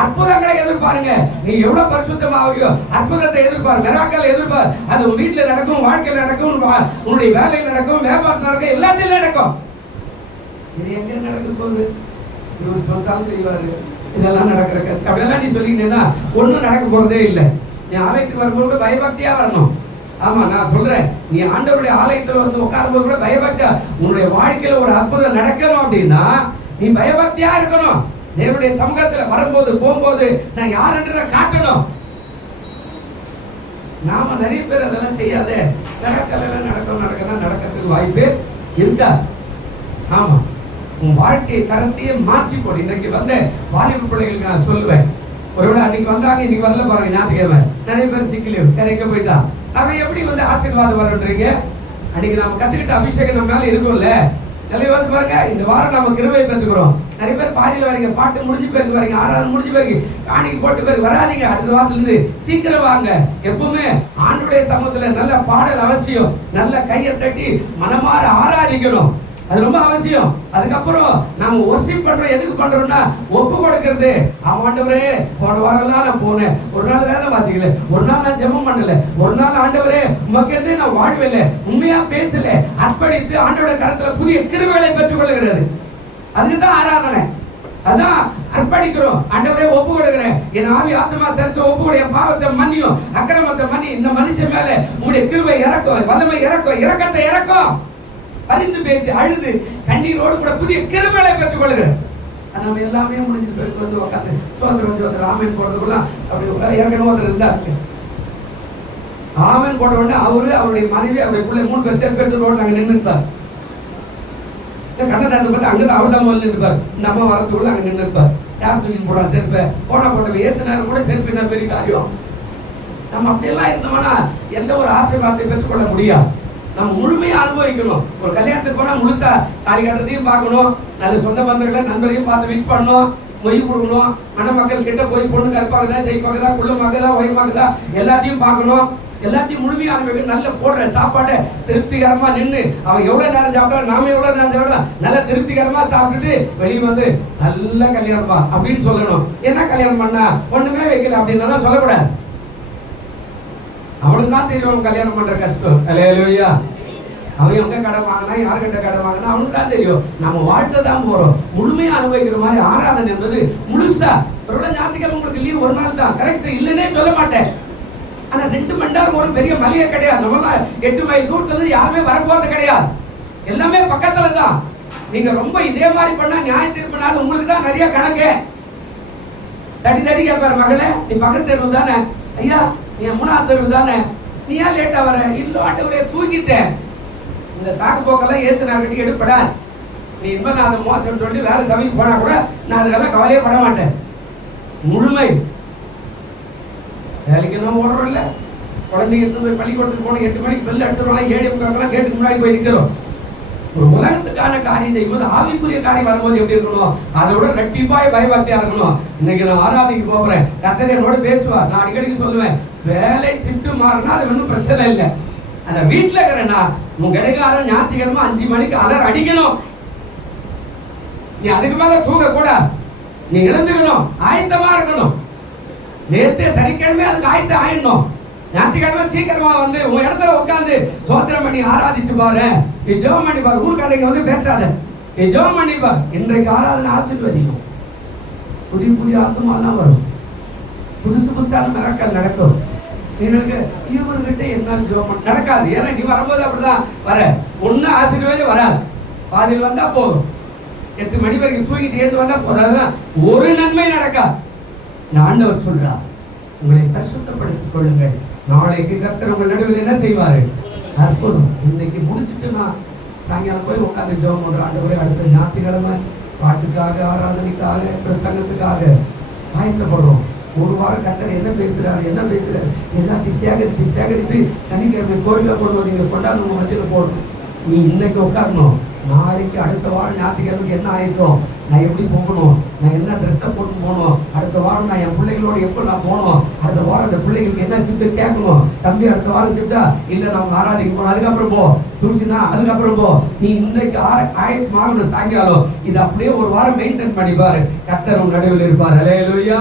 அற்புதங்களை எதிர்பாருங்க. நீ எவ்வளவு பரிசுத்தமாகியோ அற்புதத்தை எதிர்பாரு, மிராக்கல் எதிர்பார். அது உன் வீட்டில் நடக்கும், வாழ்க்கையில் நடக்கும், உன்னுடைய வேலையில் நடக்கும், வியாபாரத்தில் நடக்கும், எல்லாத்திலும் நடக்கும். இது எங்க நடக்க போகுது? இவர் சொல்றாங்க செய்வாரு, இதெல்லாம் நடக்கிற அப்படியெல்லாம் நீ சொல்லிக்கிட்டேன்னா ஒன்றும் நடக்க போறதே இல்லை. நீ ஆலயத்துக்கு வரும்போது பயபக்தியா வரணும். ஆமா, நான் சொல்றேன், நீ ஆண்டவருடைய ஆலயத்தில் வந்து உட்காரும் போது கூட பயபக்தியா உன்னுடைய வாழ்க்கையில ஒரு அற்புதம் நடக்கணும் அப்படின்னா நீ பயபக்தியா இருக்கணும். தேவனுடைய சமூகத்துல வரும்போது போகும்போது நான் யார் என்று காட்டணும். நாம நிறைய பேர் அதெல்லாம் செய்யாத நடக்கலாம் நடக்கிறதுக்கு வாய்ப்பே இருக்கா? ஆமா, உன் வாழ்க்கை தரத்தையே மாற்றி போடு. இன்னைக்கு வந்த வாலிப பிள்ளைகளுக்கு நான் சொல்லுவேன், ஒருவேளை அன்னைக்கு வந்தாங்க இன்னைக்கு வரல பாருங்க, ஞாயிற்றுக்கிழமை நிறைய பேர் சிக்கலையும் கரைக்க போயிட்டா. அவன் எப்படி வந்து ஆசீர்வாதம் வரன்றீங்க? அன்னைக்கு நாம கத்துக்கிட்ட அபிஷேகம் நம்ம மேல இருக்கும்ல. நிறைய பேர் பாருங்க, இந்த வாரம் நம்ம கிருபையை பெற்றுக்கிறோம். நிறைய பேர் பாதியில வரீங்க, பாட்டு முடிஞ்சு போயிருக்கு வரீங்க, ஆறாவது முடிஞ்சு போயிருக்கு, காணிக்கு போட்டு போயிருக்கு, வராதிங்க. அடுத்த வாரத்துல இருந்து சீக்கிரம் வாங்க. எப்பவுமே ஆண்டுடைய சமூகத்துல நல்ல பாடல் அவசியம். நல்ல கையை தட்டி மனமாற ஆராதிக்கணும், அது ரொம்ப அவசியம். அதுக்கப்புறம் நாம வொர்ஷிப் பண்றோம். எதுக்கு பண்றோம்னா ஒப்பு கொடுக்கிறது. ஆண்டவரே, போன வாரம்லாம் நான் போனேன், ஒரு நாள் வேலை வாசிக்கல, ஒரு நாள் நான் ஜெபம் பண்ணல, ஒரு நாள் ஆண்டவரே உமக்கென்றே நான் வாழ்வில்லை, உண்மையா பேசல, அர்ப்பணித்து ஆண்டவரோட கரத்துல புதிய கிருபைகளை பெற்றுக் கொள்ளுகிறது. அதுக்குதான் ஆராதனை. அதான் அர்ப்பணிக்கிறோம். ஆண்டவரே ஒப்பு கொடுக்கிறேன், என் ஆவி ஆத்மா சேர்த்து ஒப்பு கொடு, என் பாவத்தை மன்னியும், அக்கிரமத்தை மன்னி. இந்த மனுஷன் மேல உங்களுடைய கிருபை இறக்கும், வல்லமை இறக்கும், இரக்கத்தை இறக்கும். அறிந்து பேசி அழுது கண்ணீரோடு கூட புதிய கிருபைகளை பெற்றுக் கொள்ளுகிறேன். நம்ம எல்லாமே முடிஞ்சு பேருக்கு வந்து உட்காந்து சோதனை ஆமீன் போடுறதுக்குள்ள அப்படி ஏற்கனவே ஒருத்தர் இருந்தாரு. ஆமீன் போட்ட உடனே அவரு, அவருடைய மனைவி, அவருடைய பிள்ளை 3 பேர் சேர்த்து எடுத்து ரோட்ல அங்க நின்று இருந்தார். கண்ணதாரத்தை பார்த்து அங்கதான் அவர் தான் முதல்ல இருப்பார். இந்த அம்மா வரத்துக்குள்ள அங்க நின்று இருப்பார். யார் தூக்கி போடுறா செருப்பை? போட்டவன் ஏசு நேரம் கூட செருப்பு என்ன பெரிய காரியம். நம்ம அப்படியெல்லாம் இருந்தோம்னா எந்த ஒரு ஆசீர்வாதத்தை பெற்றுக்கொள்ள முடியாது. நம்ம முழுமையா அனுபவிக்கணும். ஒரு கல்யாணத்துக்கு போனா முழுசா தாலி கட்டுறதையும் பார்க்கணும், நல்ல சொந்த பந்தங்களை நண்பரையும் பார்த்து விஷ் பண்ணணும், மொய் கொடுக்கணும், மணமக்கள் கிட்ட போய் பொண்ணு கற்பாகுதா, செய்ப்பாகுதா, குள்ளமாகுதா, ஒய்மாகுதா, எல்லாத்தையும் பார்க்கணும். எல்லாத்தையும் முழுமையா அனுபவிக்கணும். நல்ல போடுற சாப்பாட்டை திருப்திகரமா நின்று அவன் எவ்வளவு நேரம் சாப்பிட்டா நாம எவ்வளவு நேரம் சாப்பிட்டா நல்ல திருப்திகரமா சாப்பிட்டுட்டு வெளியே வந்து நல்ல கல்யாணமா அப்படின்னு சொல்லணும். என்ன கல்யாணம் பண்ணா ஒண்ணுமே வைக்கல அப்படின்னு சொல்லக்கூடாது. அவனுக்கு தான் தெரியும் கல்யாணம் பண்ற கஷ்டம். அல்லேலூயா. அவன் எங்க கடை வாங்கினா, யார்கிட்ட கடை வாங்கினா அவனுக்கு தான் தெரியும். நம்ம வாழ்க்கை தான் போறோம். முழுமையா அனுபவிக்கிற மாதிரி ஆராதனை என்பது முழுசா. ஒரு ஞாயிற்றுக்கிழமை உங்களுக்கு லீவ் ஒரு நாள் தான், கரெக்ட் இல்லைன்னே சொல்ல மாட்டேன். ஆனா 2 மணி நேரம் ஒரு பெரிய மளிகை கிடையாது. நம்ம 8 மைல் தூரத்துல யாருமே வரப்போறது கிடையாது. எல்லாமே பக்கத்துல தான். நீங்க ரொம்ப இதே மாதிரி பண்ணா நியாய தீர்ப்பு நாள் உங்களுக்கு தான் நிறைய கணக்கு. தடி கேட்பாரு, மகளே நீ பக்கத்து தெருவு தானே, ஐயா நீ 3ஆவது தெருவு தானே, நீ ஏன் லேட்டா வர? இல்ல ஆட்டவரே தூக்கிட்டேன். இந்த சாக்கு போக்கெல்லாம் ஏசு நான் கட்டி எடுப்படா. நீ இனிமே நான் அதை மோசம் சொல்லி வேலை சபைக்கு போனா கூட நான் அதுக்கெல்லாம் கவலையே பட மாட்டேன். முழுமை வேலைக்கு நம்ம ஓடுறோம் இல்ல, குழந்தைங்க எடுத்து போய் பள்ளிக்கூடத்துக்கு போனோம், 8 மணிக்கு பெல் அடிச்சிருவாங்க, 7:30 கேட்டுக்கு முன்னாடி போய் நிற்கிறோம். ஒரு உலகத்துக்கான காரியம் செய்யும்போது ஆவிக்குரிய காரியம் வரும்போது எப்படி இருக்கணும்? அதோட ரெட்டிப்பாய் பயபக்தியா இருக்கணும். இன்னைக்கு நான் ஆராதிக்க போறேன், கர்த்தர் என்னோட பேசுவார். நான் அடிக்கடிக்கு சொல்லுவேன், வேலை சிட்டு மாறினா அது ஒன்றும் பிரச்சனை இல்லை. அந்த வீட்டுல இருக்கிறேன்னா உன் கிடைக்காரன் ஞாயிற்றுக்கிழமை 5 மணிக்கு அலர் அடிக்கணும். நீ அதுக்கு மேல தூங்க கூட நீ இழந்துக்கணும், ஆயத்தமா இருக்கணும். நேற்று சனிக்கிழமை அதுக்கு ஆயத்தம் ஆயிடணும். ஞாயிற்றுக்கிழமை சீக்கிரமா வந்து உன் இடத்துல உட்காந்து சோத்திரம் பண்ணி ஆராதிச்சு பாரு, நீ ஜெபம் பண்ணி பாரு. ஊர்க்காரங்க வந்து பேசாத, நீ ஜெபம் பண்ணி பாரு. இன்றைக்கு ஆராதனை ஆசீர்வதிக்கும். புதிய புதிய ஆத்மாலாம் வரும், புதுசு புதுசான மிராக்கள் நடக்கும். எனக்கு இவர்கிட்ட என்ன ஜெபம் நடக்காது. ஏன்னா நீ வரும்போது அப்படிதான் வர, ஒண்ணு ஆசீர்வாதம் வராது. பாதியில் வந்தா போதும், 8 மணி வரைக்கும் தூங்கிட்டு எழுந்து வந்தா போதும், ஒரு நன்மை நடக்காது. ஆண்டவர் சொல்றார், உங்களை பரிசுத்தப்படுத்திக் கொள்ளுங்கள், நாளைக்கு கர்த்தர் உங்கள் நடுவில் என்ன செய்வாரு? அற்புதம். இன்னைக்கு முடிச்சுட்டு நான் சாயங்காலம் போய் உட்காந்து ஜெபம் பண்ற ஆண்டவரே, அடுத்த ஞாயிற்றுக்கிழமை பாட்டுக்காக, ஆராதனைக்காக, பிரசங்கத்துக்காக ஆயத்தப்படுறோம். ஒரு வாரம் கர்த்தர் என்ன பேசுறாரு எல்லாத்தையும் சேகரித்து சனிக்கிழமை கோயிலில் கொண்டு வந்து நீங்க கொண்டாந்து உங்க மத்தியில் போடணும். நீ இன்னைக்கு உட்காரணும், நாளைக்கு அடுத்த வாரம் ஞாயிற்றுக்கிழமைக்கு என்ன ஆயிட்டோம், நான் எப்படி போகணும், நான் என்ன ட்ரெஸ்ஸை போட்டு போகணும், அடுத்த வாரம் நான் என் பிள்ளைகளோட எப்போ நான் போகணும், அடுத்த வாரம் அந்த பிள்ளைங்களுக்கு என்ன ஷிஃப்ட்டு கேட்கணும், தம்பி அடுத்த வாரம் ஷிஃப்ட்டா இல்லை நம்ம ஆராதிக்க போகணும், அதுக்கப்புறம் போ துளசினா அதுக்கப்புறம் போ. நீ இன்னைக்கு ஆயத்தமாகணும். சாயங்காலம் இது அப்படியே ஒரு வாரம் மெயின்டைன் பண்ணிப்பாரு, கர்த்தர் உன் நடுவில் இருப்பார். அல்லேலூயா.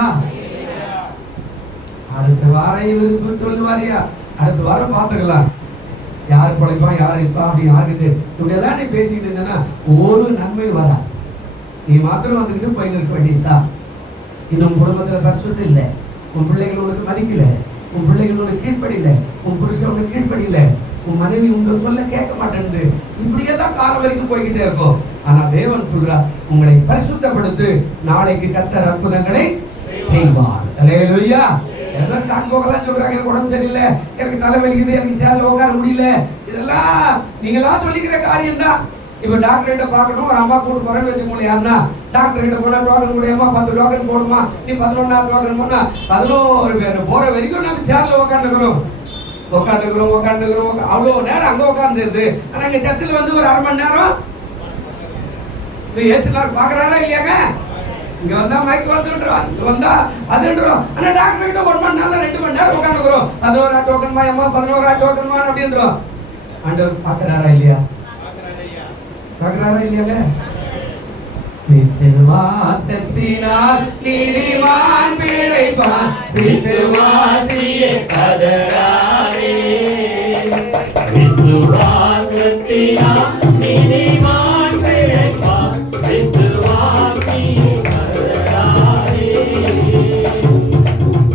அடுத்த வாரம் இவருக்கு சொல்லுவாரியா, அடுத்த வாரம் பார்த்துக்கலாம், யார் பழைப்பான் யார் இருப்பா அப்படி யாருக்கு இப்படியெல்லாம் நீ பேசிக்கிட்டு இருந்தேன்னா ஒரு நன்மை வராது. நீ மாத்திரம் வந்துக்கிட்டு போயிட்டு இருக்க வேண்டியதுதான். இன்னும் குடும்பத்தில் பரிசுத்தம் இல்லை, உன் பிள்ளைகள் உனக்கு மதிக்கல, உன் பிள்ளைகள் உனக்கு கீழ்ப்படியில, உன் புருஷன் உனக்கு கீழ்ப்படியில, உன் மனைவி உங்க சொல்ல கேட்க மாட்டேங்குது. இப்படியே தான் காலம் வரைக்கும் போய்கிட்டே இருக்கும். ஆனா தேவன் சொல்றார், உங்களை பரிசுத்தப்படுத்து, நாளைக்கு கர்த்தர் அற்புதங்களை செய்வார். அல்லேலூயா. எல்லாம் சாக்கு போகலாம் சொல்றாங்க, எனக்கு உடம்பு சரியில்லை, எனக்கு தலை வலிக்குது, எனக்கு சேர்ல உட்கார முடியல, இதெல்லாம் நீங்களா சொல்லிக்கிற காரியம் தான். இப்ப டாக்டர் கிட்ட பார்க்கணும், ஒரு அம்மா கூட்டு போறேன்னு வச்சுக்கோங்களேன். யாருன்னா டாக்டர் கிட்ட போனா டோக்கன் கூடமா 10 டோக்கன் போடுமா, நீ 11ஆவது டோக்கன் போனா 11 பேர் போற வரைக்கும் நம்ம சேர்ல உட்காந்துக்கிறோம். அவ்வளவு நேரம் அங்க உட்காந்துருது. ஆனா இங்க சர்ச்சில் வந்து ஒரு 1/2 மணி நேரம் ஏசுனார் பாக்குறாரா இல்லையாங்க? இங்க வந்தா மைக் வந்துன்றோம், இங்க வந்தா அதுன்றோம். ஆனா டாக்டர் கிட்ட 1 மணி நேரம் 2 மணி நேரம் உட்காந்துக்கிறோம். 11ஆ டோக்கன்மா அம்மா 11ஆ டோக்கன்மா அப்படின்றோம். ஆண்டவர் பாக்குறாரா இல்லையா? பாக்குறாரா இல்லையாங்க? விசுவாசத்தினால் நீதிமான் பிழைப்பான், விசுவாசியே கதறாதே. விசுவாசத்தினால் நீதிமான் பிழைப்பான், விசுவாசியே கதறாதே.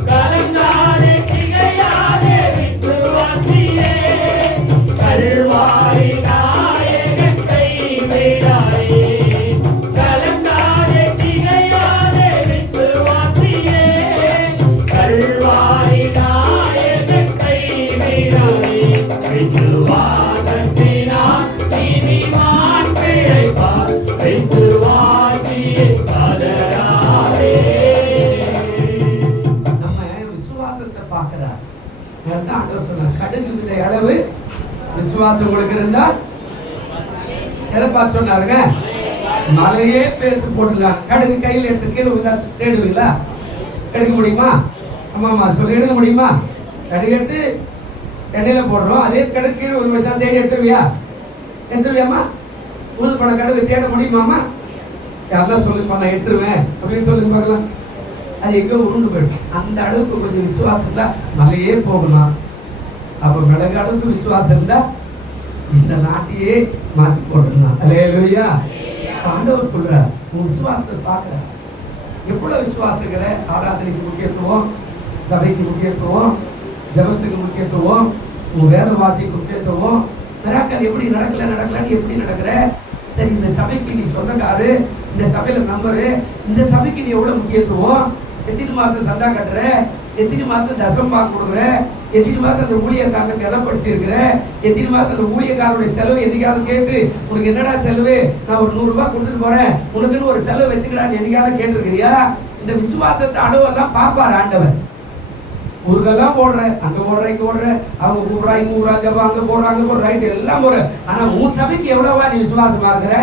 கலங்காதே திகையாதே விசுவாசியே, கல்வாரி நாயகத்தை விடாதே. கலங்காதே திகையாதே விசுவாசியே, கல்வாரி நாயகத்தை விடாதே. விசுவாசத்தினால் நீதிமான் பிழைப்பான், விசுவாசியே கதறாதே. நம்ம விசுவாசத்தை பார்க்கிறார். ஆண்டவர் சொன்னார், கடுகு விதை அளவு விசுவாசம் உங்களுக்கு இருந்தால் எதை பார்த்து சொன்னாருங்க? மலையே பேர்த்து போட்டுலாம். கடுகு கையில் எடுத்து கீழே தேடுவீங்களா? எடுக்க முடியுமா? ஆமாம்மா சொல்லி எடுக்க முடியுமா? கடுகு எடுத்து எண்ணெயில போடுறோம், அதே கடுகு கீழே ஒரு விஷயம் தேடி எடுத்துருவியாமா? உழுது பண்ண கடுகு தேட முடியுமாமா? யாரெல்லாம் சொல்லுப்பா நான் எடுத்துருவேன் அப்படின்னு சொல்லுங்க பார்க்கலாம். அது எங்கே உருண்டு போயிடும். அந்த அளவுக்கு கொஞ்சம் விசுவாசம் இருந்தா மலையே போகலாம். அப்ப மிளகு அளவுக்கு விசுவாசம் இருந்தா இந்த நாட்டையே மாற்றி போட்டுடலாம். அல்லேலூயா. ஆண்டவர் சொல்றார், உன் விசுவாசத்தை பார்க்கிறார். எவ்வளவு விசுவாசங்களை ஆராதனைக்கு முக்கியத்துவம், சபைக்கு முக்கியத்துவம், ஜபத்துக்கு முக்கியத்துவம், உன் வேத வாசிக்கு முக்கியத்துவம். மிராக்கள் எப்படி நடக்கலன்னு எப்படி நடக்கிற? சரி, இந்த சபைக்கு நீ சொந்தக்காரு, இந்த சபையில மெம்பரு, இந்த சபைக்கு நீ எவ்வளவு முக்கியத்துவம், எத்தனை மாசம் சந்தா கட்டுற, எத்தனை மாசம் தசம்பா கொடுக்குற, எத்தனை மாசம் அந்த ஊழியக்காரனுக்கு இடப்படுத்தி இருக்கிற, எத்தனை மாசம் அந்த ஊழியக்காரனுடைய செலவு என்னைக்காவது கேட்டு உனக்கு என்னடா செலவு, நான் ஒரு 100 ரூபாய் கொடுத்துட்டு போறேன், உனக்குன்னு ஒரு செலவு வச்சுக்கடான்னு என்னைக்காவது கேட்டிருக்கிறியா? இந்த விசுவாசத்தை அளவெல்லாம் பார்ப்பாரு ஆண்டவர். ஊருக்கெல்லாம் போடுற, அங்க போடுற, இங்க போடுற, அவங்க கூப்பிடா, இங்க ஊரா, ஜபா, அங்க போடுறாங்க போடுற, ரைட் எல்லாம் போடுற. ஆனா உன் சபைக்கு எவ்வளவா நீ விசுவாசமா இருக்கிற?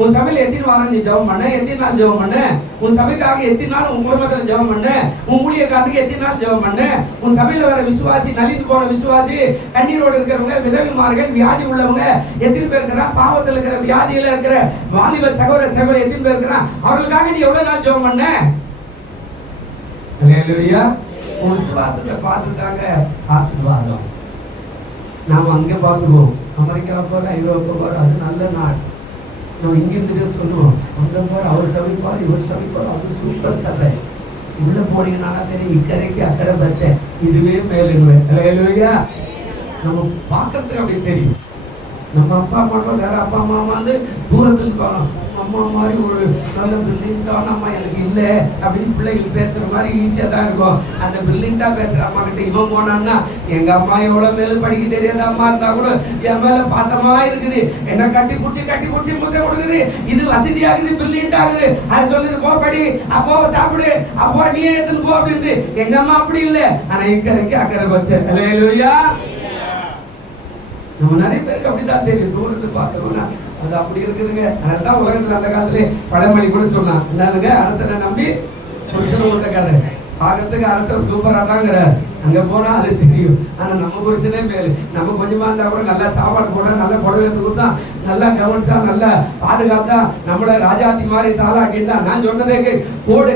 உன் சபையில எத்தனை வாரம் நீ ஜெபம் பண்ண, எத்தனை நாள் ஜெபம் பண்ண, உன் சபைக்காக எத்தனை நாள் உன் குடும்பத்துல ஜெபம் பண்ண, உன் ஊழியக்காரனுக்கு எத்தனை நாள் ஜெபம் பண்ண, உன் சபையில வர விசுவாசி, நலிந்து போன விசுவாசி, கண்ணீரோடு இருக்கிறவங்க, விதவிமார்கள், வியாதி உள்ளவங்க எத்தனை பேர் இருக்கிறா, பாவத்தில் இருக்கிற வியாதியில இருக்கிற வாலிப சகோதர சகோதரி எத்தனை பேர் இருக்கிறா, அவர்களுக்காக நீ எவ்வளவு நாள் ஜெபம் பண்ண? அல்லேலூயா. உன் விசுவாசத்தை பார்த்துட்டாங்க ஆசீர்வாதம். நாம் அங்கே பார்த்துக்குவோம், அமெரிக்கா போற, ஐரோப்பா போற, அது நல்ல நாள். நம்ம இங்கிருந்து சொல்லுவோம், அங்கே போற அவர் சமைப்பார், இவர் சமைப்பார், அது சூப்பர் சபை. உள்ள போனீங்கன்னா தெரியும், இக்கரைக்கு அக்கறை பச்சை, இதுவே மேலுங்குவேன். அல்லேலூயா. நம்ம பார்க்கறதுக்கு அப்படி தெரியும். நம்ம அப்பா அம்மா வேற அப்பா அம்மா வந்து தூரத்துக்கு போகணும், அம்மா மாதிரி ஒரு நல்ல பிரில்லியண்டான அம்மா எனக்கு இல்லை அப்படின்னு பிள்ளைகள் பேசுற மாதிரி ஈஸியாக தான் இருக்கும். அந்த பிரில்லியண்டா பேசுற அம்மா கிட்ட இவன் போனான்னா, எங்க அம்மா எவ்வளவு மேலும் படிக்க தெரியாத அம்மா இருந்தா கூட என் மேல பாசமா இருக்குது, என்ன கட்டி பிடிச்சி முத்த கொடுக்குது, இது வசதியாகுது, பிரில்லியண்ட் ஆகுது, அது சொல்லுது போ படி, அப்போ சாப்பிடு, அப்போ நீ எடுத்துன்னு போ அப்படின்னு. எங்க அம்மா அப்படி இல்லை, ஆனா இக்கரைக்கு அக்கறை வச்ச. அல்லேலூயா. நம்ம நிறைய பேருக்கு அப்படிதான் தெரியும், தூரத்து பார்க்கணும்னா அது அப்படி இருக்குதுங்க. அதனால்தான் உலகத்துல அந்த காலத்துல பழமொழி கூட சொன்னான், என்னதுங்க, அரசனை நம்பி புருஷனை விட்ட கதை. பார்க்கறதுக்கு அரசர் சூப்பரா தாங்கிறார், அங்க போனா அது தெரியும். ஆனா நம்ம புருஷனே மேலு, நம்ம கொஞ்சமா இருந்தா கூட நல்லா சாப்பாடு போட, நல்லா புடவை கொடுத்தா, நல்லா கவனிச்சா, நல்லா பாதுகாத்தா, நம்மள ராஜாத்தி மாதிரி தாளாட்டிட்டா, நான் சொன்னதே போடு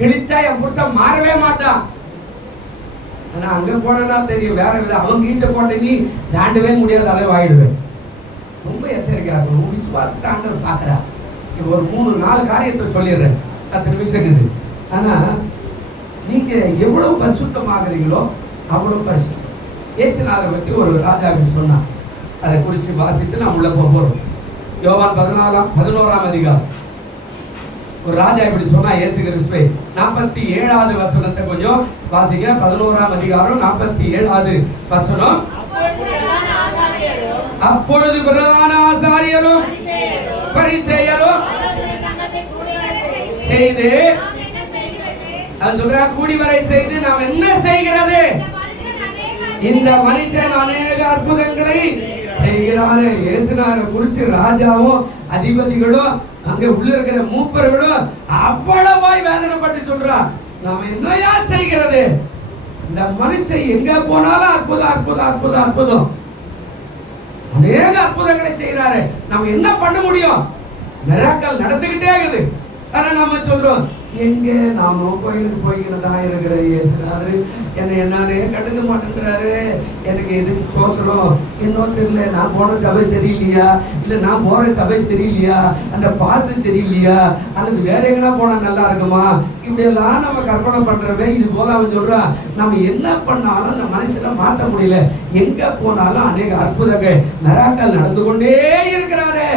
கிழிச்சா என் புருஷன் மாறவே மாட்டான். ஆனா அங்க போனா தெரியும் வேற வித, அவன் கீழ்ச்ச போட்ட நீ தாண்டவே முடியாத அளவு ஆயிடுவேன். ரொம்ப எச்சரிக்கையா இருக்கணும். விசுவாசத்தை ஆண்டவர் பாக்குறா. இப்போ ஒரு 3-4 காரியத்தை சொல்லிடுறேன், 10 நிமிஷம் இருக்குது. ஆனா நீங்க எவ்வளவு பரிசுத்தமாகறீங்களோ அவ்வளவு பரிசுத்தம். இயேசுநாதரை பற்றி ஒரு ராஜா சொன்னா, அதை குறித்து வாசித்து நான் உள்ள போறோம். யோவான் 11ஆம் அதிகாரம். ஒரு ராஜா இப்படி சொன்னா இயேசு கிறிஸ்துவை, 47வது வசனத்தை கொஞ்சம் வாசிங்க. 11ஆம் அதிகாரம் 47வது வசனம். அப்பொழுது பிரதான ஆசாரியரும் பரிசேயரும் செய்து, அது சொல்ற கூடி வரை செய்து நாம் என்ன செய்கிறது, இந்த மனுஷன் அநேக அற்புதங்களை செய்கிறாரு. இயேசுநாதரை குறிச்சு ராஜாவும் அதிபதிகளும் அங்க உள்ள இருக்கிற மூப்பர்களும் அவ்வளவாய் வேதனைப்பட்டு சொல்றா, நாம என்னையா செய்கிறது, இந்த மனுஷன் எங்க போனாலும் அற்புதம் அற்புதம் அற்புதம் அற்புதம், அநேக அற்புதங்களை செய்யறாரு, நம்ம என்ன பண்ண முடியும், மிராக்கிள் நடந்துகிட்டே இருக்குது. ஆனா நம்ம சொல்றோம், எங்க நாம கோயிலுக்கு போய்க்கிறதா இருக்கிற இயேசுநாதர் என்னன்னே கண்டுக்க மாட்டேங்கிறாரு, எனக்கு எதுக்கு சோத்துறோம் இன்னும் தெரியல, நான் போன சபை சரியில்லையா, இல்ல நான் போற சபை சரியில்லையா, அந்த பாசம் சரியில்லையா, அல்லது வேற எங்கன்னா போனா நல்லா இருக்குமா, இப்படி எல்லாம் நம்ம கற்பனை பண்றவே. இது போல அவன் சொல்றான், நம்ம என்ன பண்ணாலும் அந்த மனுஷனை மாற்ற முடியல, எங்க போனாலும் அநேக அற்புதங்கள் மிராக்கிள் நடந்து கொண்டே இருக்கிறாரு.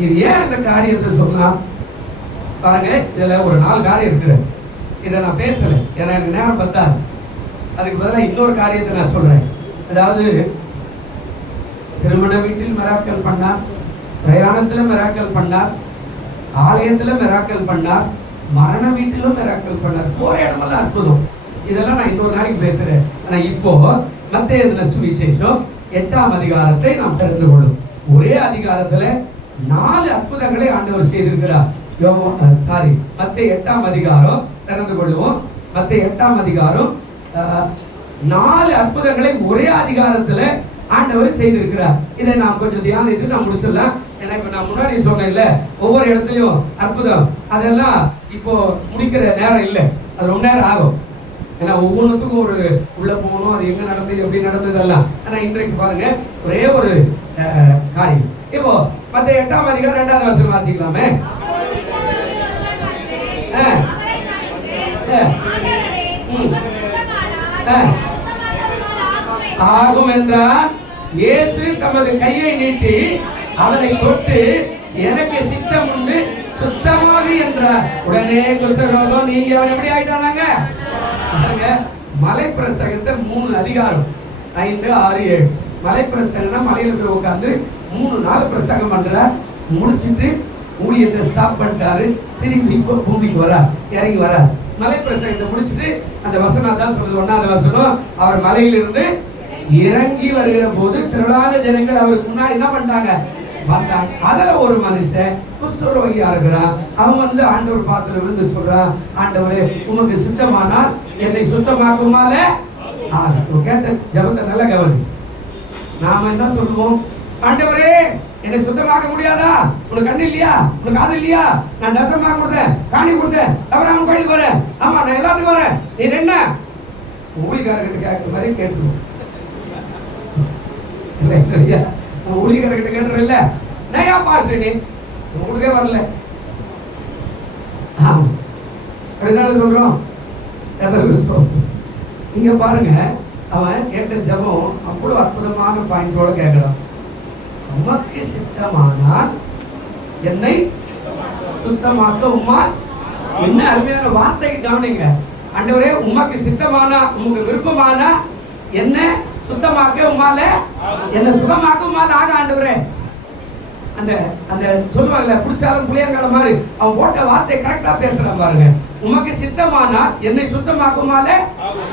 இது ஏன் இந்த காரியத்தை சொன்னா பாருங்க, இதுல ஒரு 4 காரியம் இருக்குது. இதை நான் பேசல, ஏன்னா எனக்கு நேரம் பத்தாது. அதுக்கு பதிலாக இன்னொரு காரியத்தை நான் சொல்றேன். அதாவது திருமண வீட்டில் மிராக்கிள் பண்ணார், பிரயாணத்துல மிராக்கிள் பண்ணார், ஆலயத்துல மிராக்கிள் பண்ணார், மரண வீட்டிலும் மிராக்கிள் பண்ணார், போற இடமெல்லாம் அற்புதம். இதெல்லாம் நான் இன்னொரு நாளைக்கு பேசுறேன். ஆனா இப்போ மத்தேயு சுவிசேஷம் 8ஆம் அதிகாரத்தை நாம் தெரிந்து கொள்ளும். ஒரே அதிகாரத்துல 4 அற்புதங்களை ஆண்டவர் செய்திருக்கிறார். மத்தேயு 8ஆம் அதிகாரம் திறந்து கொள்வோம். மத்தேயு 8ஆம் அதிகாரம் 4 அற்புதங்களை ஒரே அதிகாரத்துல ஆண்டவர் செய்திருக்கிறார். இதை நாம் கொஞ்சம் தியானித்து நான் முடிச்சிடலாம். ஏன்னா இப்ப நான் முன்னாடி சொன்னேன்ல, ஒவ்வொரு இடத்துலயும் அற்புதம், அதெல்லாம் இப்போ முடிக்கிற நேரம் இல்லை, அது ரொம்ப நேரம் ஆகும். ஏன்னா ஒவ்வொன்றுத்துக்கும் ஒரு உள்ள போகணும், அது எங்க நடந்தது எப்படி நடந்ததெல்லாம். ஆனா இன்றைக்கு பாருங்க ஒரே ஒரு காரியம். இப்போ மத்தேயு 8ஆம் அதிகாரம் 2வது வசனம் வாசிக்கலாமே. ஆகும் என்றால் இயேசு தமது கையை நீட்டி அவனை தொட்டு, எனக்கு சித்தம் உண்டு சுத்தமாக என்றார். உடனே குஷ்டரோகம் நீங்க அவன் எப்படி ஆயிட்டானாங்க. மலை பிரசங்கத்தை 3 அதிகாரம் 5, 6, 7 மலை பிரசங்கம்னா மலையில போய் உட்கார்ந்து 3 நாள் பிரசங்கம் பண்றார். முடிச்சிட்டு ஊழியத்தை ஸ்டாப் பண்ணிட்டாரு, திரும்பி இப்போ பூமிக்கு வரார், இறங்கி வரார். மலை பிரசங்கத்தை முடிச்சுட்டு அந்த வசனம் தான் சொல்லுது, 1வது வசனம், அவர் மலையிலிருந்து இறங்கி வருகிற போது திரளான ஜனங்கள் அவருக்கு முன்னாடி என்ன பண்றாங்க, வந்தாங்க. அதுல ஒரு மனுஷன் குஷ்டரோகியா இருக்கிறான். அவன் வந்து ஆண்டவர் பாத்துல விழுந்து சொல்றான், ஆண்டவரே உனக்கு சுத்தமானால் என்னை சுத்தமாக்குமால கேட்ட ஜபத்தை நல்ல கவனி. நாம என்ன சொல்லுவோம், ஆண்டவரே என்னை சுத்தமாக்க முடியாதா, உனக்கு கண்ணு இல்லையா, உனக்கு காது இல்லையா, நான் தசமா கொடுத்தேன், காணி கொடுத்தேன், அப்புறம் கோயிலுக்கு வரேன், ஆமா நான் எல்லாத்துக்கும் வரேன், நீ என்ன ஊழிகாரர்கிட்ட கேட்கிற மாதிரி கேட்டுருவோம். இல்லையா, ஊழிகாரர்கிட்ட கேட்டுறோம் இல்ல, நயா பாஸ்டர் நீ உங்களுக்கே வரல, அப்படிதான் சொல்றோம். இங்க பாருங்க, அவன் கேட்ட ஜபம் அவ்வளவு அற்புதமான பாயிண்டோட கேட்கிறான். உமக்கு சித்தமானால் என்னை சுத்தமாக்க உம்மால். என்ன அருமையான வார்த்தை கவனிங்க. ஆண்டவரே உமக்கு சித்தமானா, உமக்கு விருப்பமானா என்ன சுத்தமாக்க உம்மால, என்ன சுகமாக்க உம்மால ஆக ஆண்டவரே. அந்த அந்த சொல்லுவாங்கல்ல, குடிச்சாலும் புளியங்கால மாதிரி அவன் போட்ட வார்த்தை கரெக்டா பேசுறான் பாருங்க. உமக்கு சித்தமானா என்னை சுத்தமாக்குமால.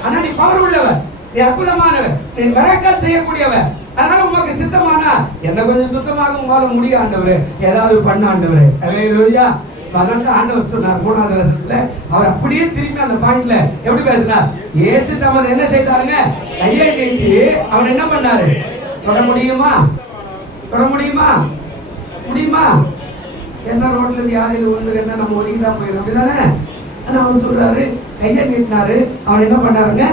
ஆனா நீ பவர் உள்ளவன், நீ அற்புதமானவன், நீ மிராக்கிள் செய்யக்கூடியவன், அதனால உமக்கு சித்தமானா என்ன கொஞ்சம் சுத்தமாக உங்களால முடியும் ஆண்டவரே, ஏதாவது பண்ண ஆண்டவரே. அல்லேலூயா. அதனால ஆண்டவர் சொன்னார் 3வது வசனத்துல, அவர் அப்படியே திரும்பி அந்த பாயிண்ட்ல எப்படி பேசினார், இயேசு தமது என்ன செய்தாருங்க, கையை நீட்டி அவன் என்ன பண்ணாரு, தொட முடியுமா, தொட முடியுமா, முடியுமா? என்ன ரோட்ல வியாதியில விழுந்து என்ன நம்ம ஒதுக்கிதான் போயிடும், அப்படிதானே? ஆனா அவர் சொல்றாரு, கையை நீட்டினாரு, அவன் என்ன பண்ணாருங்க,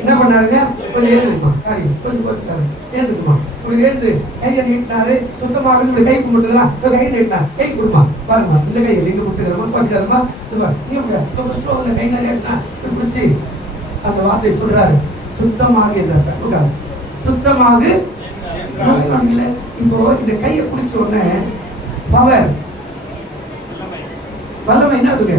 என்ன பண்ணாருங்க, கொஞ்சம் ஏழுமா, சாரி கொஞ்சம் கோச்சுக்காரு, ஏழுக்குமா, இப்படி எழுந்து கையை நீட்டினாரு, சுத்தமாக கை கும்பிட்டுங்களா, கை நீட்டினா, கை கொடுமா, பாருமா, இந்த கையில் இங்க பிடிச்சிக்கிறமா, கோச்சுக்காருமா, நீங்க கை நிறையா பிடிச்சி அந்த வார்த்தை சொல்றாரு, சுத்தமாக இந்த சுத்தமாக. இப்போ இந்த கையை பிடிச்ச உடனே பவர் வல்லமை என்ன ஆகுது,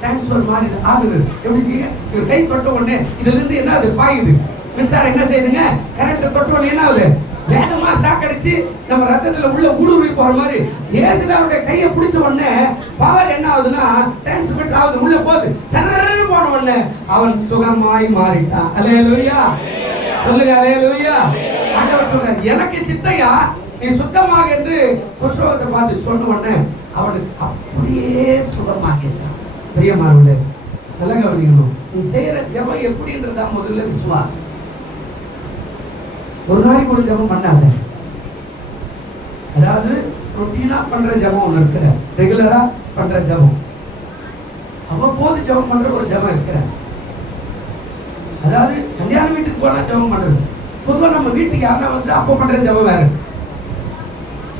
டிரான்ஸ்ஃபர் மாதிரி ஆகுது. எப்படி செய்யுங்க, இவர் கை தொட்ட உடனே இதுல இருந்து என்ன ஆகுது, பாயுது மின்சாரம். என்ன செய்யுதுங்க, கரண்ட் தொட்ட உடனே என்ன ஆகுது, வேகமா ஷாக் அடிச்சு நம்ம ரத்தத்துல உள்ள ஊடுருவி போற மாதிரி. இயேசுவோட கையை பிடிச்ச உடனே பவர் என்ன ஆகுதுன்னா டிரான்ஸ்மிட் ஆகுது, உள்ள போகுது. சரன்னு போன உடனே அவன் சுகமாய் மாறிட்டான். அல்லேலூயா, சொல்லுங்க அல்லேலூயா. ஆண்டவர் சொல்றார், எனக்கு சித்தையா நீ சுத்தமாக என்று குஷ்ரோகத்தை பார்த்து சொன்ன உடனே அவனுக்கு அப்படியே சுகமாகிட்டான். பிரியமானவர்களே, நல்லா கவனிக்கணும். நீ செய்யற ஜெபம் எப்படின்றதா முதல்ல விசுவாசம். ஒரு நாளைக்கு ஒரு ஜெபம் பண்ணாத, அதாவது ரொட்டீனா பண்ற ஜெபம் ஒண்ணு இருக்கிற, ரெகுலரா பண்ற ஜெபம், அவ்வப்போது ஜெபம் பண்ற ஒரு ஜெபம் இருக்கிற. அதாவது கல்யாண வீட்டுக்கு போனா ஜெபம் பண்றது, பொதுவாக நம்ம வீட்டுக்கு யாரா வந்து அப்போ பண்ற ஜெபம் வேற.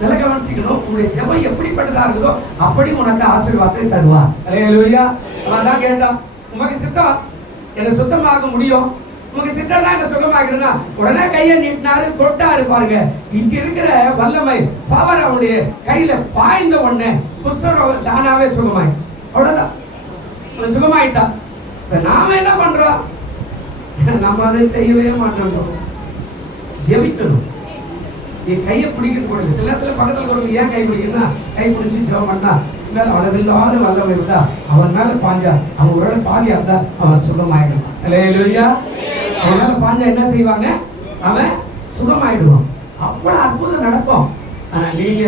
நல்லா கவனிச்சுக்கணும், உங்களுடைய ஜெபம் எப்படிப்பட்டதா இருக்குதோ அப்படி உனக்கு ஆசீர்வாதத்தை தருவார். அல்லேலூயா. அவன் தான் கேட்டான், உமக்கு சித்தம் என்ன சுத்தமாக முடியும், உமக்கு சித்தம் தான் என்ன சுகமாகிடுனா, உடனே கையை நீட்டினாரு, தொட்டாரு. பாருங்க, இங்க இருக்கிற வல்லமை பவர் அவனுடைய கையில பாய்ந்த உடனே குஷ்டரோகம் தானாவே சுகமாயி, அவ்வளவுதான் சுகமாயிட்டா. நாம என்ன பண்றோம், நம்ம அதை செய்யவே மாட்டோம். ஜெபிக்கணும். நீ கையை பிடிக்க கூடாது. சில நேரத்துல பக்கத்துல கூட ஏன் கை பிடிக்கணும்னா, கை பிடிச்சி ஜெபம் பண்ணா மேல அளவில்லாத வல்லமை இருந்தா அவன் மேல பாஞ்சா, அவன் ஒரு பாலியா இருந்தா அவன் சுகமாயிடுவான். அல்லேலூயா. அவன் மேல பாஞ்சா என்ன செய்வாங்க, அவன் சுகமாயிடுவான். அவ்வளவு அற்புதம் நடக்கும். ஆனா நீங்க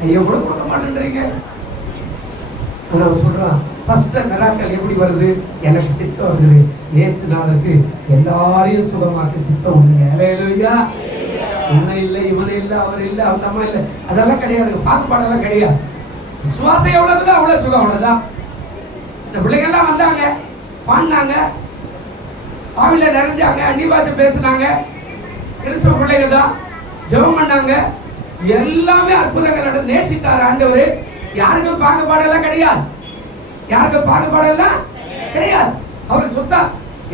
கையை கூட கொடுக்க மாட்டேன்றீங்க. அவன் சொல்றான், ஃபர்ஸ்ட் மிராக்கிள் எப்படி வருது, எனக்கு சித்தம் வருது, இயேசுநாதருக்கு எல்லாரையும் சுகமாக்க சித்தம் உண்டுங்க. அல்லேலூயா. இவனை இல்லை, இவனை இல்லை, அவர் இல்லை, அவங்க அம்மா இல்லை, அதெல்லாம் கிடையாது. பாகுபாடெல்லாம் கிடையாது. விசுவாசம் எவ்வளவுதோ அவ்வளவு சுகம், அவ்வளவுதான். இந்த பிள்ளைங்கள்லாம் வந்தாங்க, பாடினாங்க, ஆவில நிறைஞ்சாங்க, அந்நிய பாஷை பேசினாங்க, கிறிஸ்துவ பிள்ளைங்க தான் ஜெபம் பண்ணாங்க, எல்லாமே அற்புதங்கள் நடந்து நேசித்தார் ஆண்டவர். யாருக்கும் பாகுபாடெல்லாம் கிடையாது, யாருக்கும் பாகுபாடெல்லாம் கிடையாது. அவருக்கு சுத்தா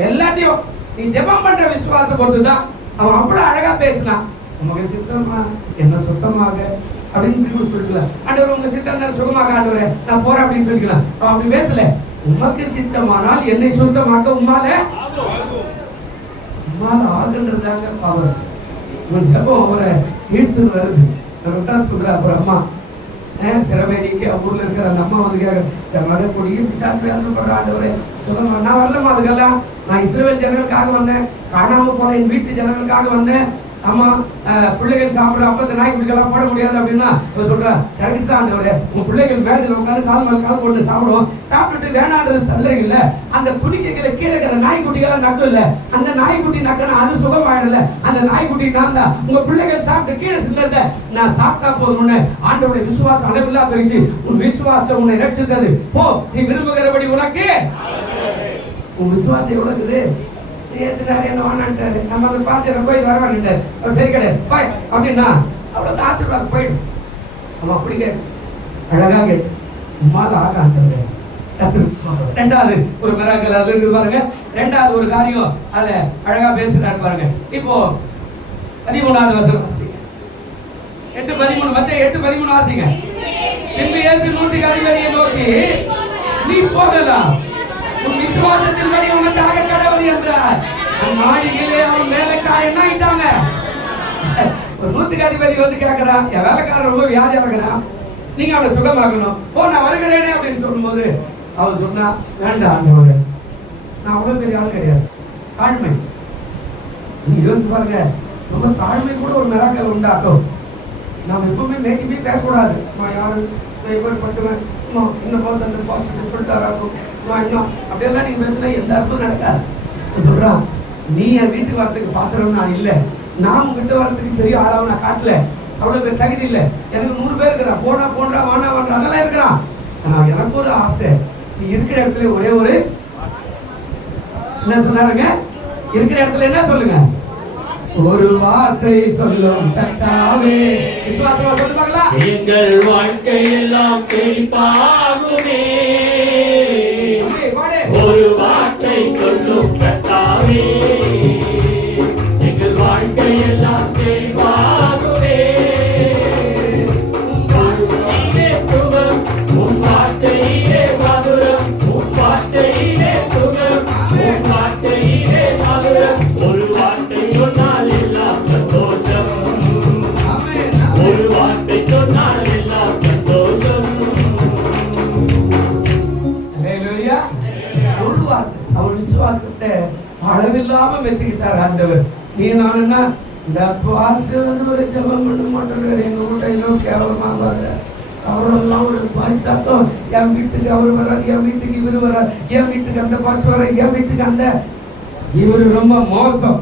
எல்லாத்தையும் நீ ஜெபம் பண்ற விசுவாசம் பொறுத்துதான். அவன் அவ்வளவு அழகா பேசினான், உங்க சித்தமா என்ன சுத்தமாக அப்படின்னு சொல்லிக்கலாம். ஆண்டவர் உங்க சித்தம் சுகமாக ஆண்டவரே நான் போறேன் அப்படின்னு சொல்லிக்கலாம். அவன் அப்படி பேசல, உமக்கு சித்தமானால் என்னை சுத்தமாக்க உம்மால ஆகுன்றதாங்க பவர். உன் ஜெபம் அவரை ஈர்த்து வருது. நம்ம தான் சொல்ற, அப்புறம் அம்மா சிறவேரிக்கு ஊர்ல இருக்கிற அந்த அம்மா வந்து கேட்க கொடிய பிசாசு வேதனைப்படுற ஆண்டவரே சொல்லுங்க. நான் வரலமா அதுக்கெல்லாம். நான் இஸ்ரவேல் ஜனங்களுக்காக வந்தேன், காணாம போன என் வீட்டு ஜனங்களுக்காக வந்தேன். ஆமா, பிள்ளைகள் சாப்பிட்ற அப்பத்தை நாய்க்குட்டிக்கெல்லாம் போட முடியாது அப்படின்னா சொல்றேன். கரெக்ட் தான் ஆண்டவரே. உங்க பிள்ளைகள் மேலத்தில் உட்காந்து கால் மேல் கால் போட்டு சாப்பிடுவோம். சாப்பிட்டுட்டு வேணான்றது தள்ள இல்ல. அந்த துணிக்கைகளை கீழே இருக்கிற நாய்க்குட்டிகளாம் நக்கு இல்ல. அந்த நாய்க்குட்டி நக்கனா அது சுகமாயிடல. அந்த நாய்க்குட்டி நான் தான். உங்க பிள்ளைகள் சாப்பிட்டு கீழே சிந்தத நான் சாப்பிட்டா போதும்னு ஆண்டவருடைய விசுவாசம் அளவில்லா பெருச்சு. உன் விசுவாசம் உன்னை ரட்சித்தது. போ, நீ விரும்புகிறபடி உனக்கு. உன் விசுவாசம் எவ்வளவு இருக்குது? என்ன வானான்ட்டாரு. நம்ம அதை பார்த்து போய் வரவான்ட்டாரு. அவர் சரி கிடையாது போய் அப்படின்னா அவ்வளவு ஆசீர்வாதம் போயிடும். நம்ம அப்படி அழகா கேட்டு உமால ஆகாண்டவரே. ரெண்டாவது ஒரு மிராக்கிள் அது இருக்கு பாருங்க. ரெண்டாவது ஒரு காரியம் அதுல அழகா பேசுறாரு பாருங்க. இப்போ 13வது வசனம் வாசிங்க. 8:13 மத்தேயு 8:13 வாசிங்க. பின்பு இயேசு நூற்றுக்கு அதிபதியை நோக்கி, நீ போகலாம், உன் விசுவாசத்தின்படி உனக்காக கடவுள் என்றார். அந்நாளிலே அவன் வேலைக்காரன் என்ன ஆயிட்டாங்க. ஒரு நூற்றுக்கு அதிபதி வந்து கேட்கிறான், என் வேலைக்காரன் ரொம்ப வியாதியா இருக்கிறான், நீங்க அவனை சுகமாக்கணும், போ நான் வருகிறேனே அப்படின்னு சொல்லும்போது அவன் சொன்னா, வேண்டாம் ஆண்டவரே, நான் அவ்வளவு பெரிய ஆள் கிடையாது. தாழ்மை. நீங்க யோசிச்சு பாருங்க, ரொம்ப தாழ்மை கூட ஒரு மிராக்கிள் உண்டாக்கும். நாம் எப்பவுமே மேய்க்கு போய் பேசக்கூடாது. நான் யாரு, நான் எப்படி பட்டுவேன், இன்னும் போது அந்த பாசிட்டிவ் சொல்லிட்டாராக்கும், நான் இன்னும் அப்படியெல்லாம் நீங்க பேசினா எந்த அர்த்தம் நடக்காது. சொல்றான், நீ என் வீட்டுக்கு வரத்துக்கு பாத்திரம் நான் இல்லை, நான் உங்ககிட்ட வரத்துக்கு பெரிய ஆளாவும் நான் காட்டல, அவ்வளவு பேர் தகுதி இல்லை. எனக்கு 100 பேர் இருக்கிறான், போனா போன்றா வானா வாண்டா அதெல்லாம் இருக்கிறான். எனக்கு ஒரு ஆசை, நீ இருக்கிற இடத்துல ஒரே ஒரு என்ன சொன்னாருங்க, இருக்கிற இடத்துல என்ன சொல்லுங்க, ஒரு வார்த்தை சொல்லும் கர்த்தாவே. விசுவாசமா சொல்லு பார்க்கலாம். எங்கள் வாழ்க்கை எல்லாம் செழிப்பாகுமே, ஒரு வார்த்தை சொல்லும் கர்த்தாவே. எங்கள் வாழ்க்கை எல்லாம் செழிப்பாகுமே, உன் வார்த்தையிலே சுகம், உன் வார்த்தையிலே மதுரம், உன் வார்த்தையிலே சுகம், உன் வார்த்தையிலே மதுரம். ஒரு வார்த்தை சொன்னால் எல்லாம் சந்தோஷம், ஒரு வார்த்தை சொன்னால் எல்லாம் சந்தோஷம். ஹல்லேலூயா. ஒரு வார்த்தை. அவர் விசுவாசத்தை அளவில்லாம வச்சுக்கிட்டார் ஆண்டவர். நீ நானுன்னா இந்த பாஸ்டர் வந்து ஒரு ஜெபம் பண்ண மாட்டேன், எங்க வீட்டை இன்னும் கேவலமா வர்ற அவரெல்லாம் ஒரு பாய்ச்சாட்டம், என் வீட்டுக்கு அவர் வர்றார், என் வீட்டுக்கு இவர் வர்றார், என் வீட்டுக்கு அந்த பாஸ்டர் வர்றார், என் வீட்டுக்கு அந்த இவரு ரொம்ப மோசம்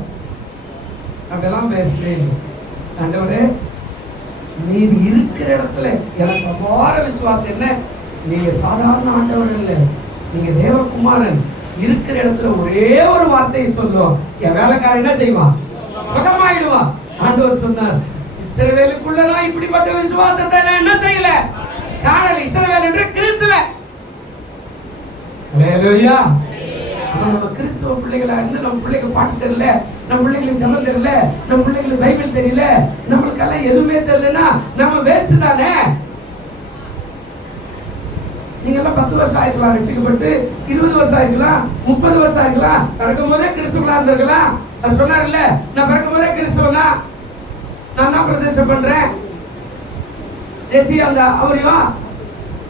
அப்படியெல்லாம் பேசுறேன். ஆண்டவரே, நீ இருக்கிற இடத்துல எனக்கு அபார விசுவாசம். என்ன, நீங்க சாதாரண ஆண்டவர் இல்லை, நீங்க தேவகுமாரன். இருக்கிற இடத்துல ஒரே ஒரு வார்த்தையை சொல்லும், என் வேலைக்காரன் என்ன செய்வான், சுகமாயிடுவான். ஆண்டவர் சொன்னார், இஸ்ரவேலுக்குள்ள நான் இப்படிப்பட்ட விசுவாசத்தை நான் என்ன செய்யல, காணல. இஸ்ரவேல் என்று கிறிஸ்துவ. ஹல்லேலூயா. நம்ம கிறிஸ்துவ பிள்ளைகளா இருந்து நம்ம பிள்ளைக்கு பாட்டு தெரியல, நம்ம பிள்ளைங்களுக்கு ஜெபம் தெரியல, நம்ம பிள்ளைங்களுக்கு பைபிள் தெரியல, நம்மளுக்கெல்லாம் எதுவுமே தெரியலன்னா நம்ம வேஸ்ட் தானே. நீங்க எல்லாம் 10 வருஷம் ஆயிருக்கலாம் ரட்சிக்கப்பட்டு, 20 வருஷம் ஆயிருக்கலாம், 30 வருஷம் ஆயிருக்கலாம், பிறக்கும் போதே கிறிஸ்துவனா இருந்திருக்கலாம். அது சொன்னார்ல, நான் பிறக்கும் போதே கிறிஸ்துவனா, நான் தான் பிரதேசம் பண்றேன். ஜெசி அந்த அவரையும்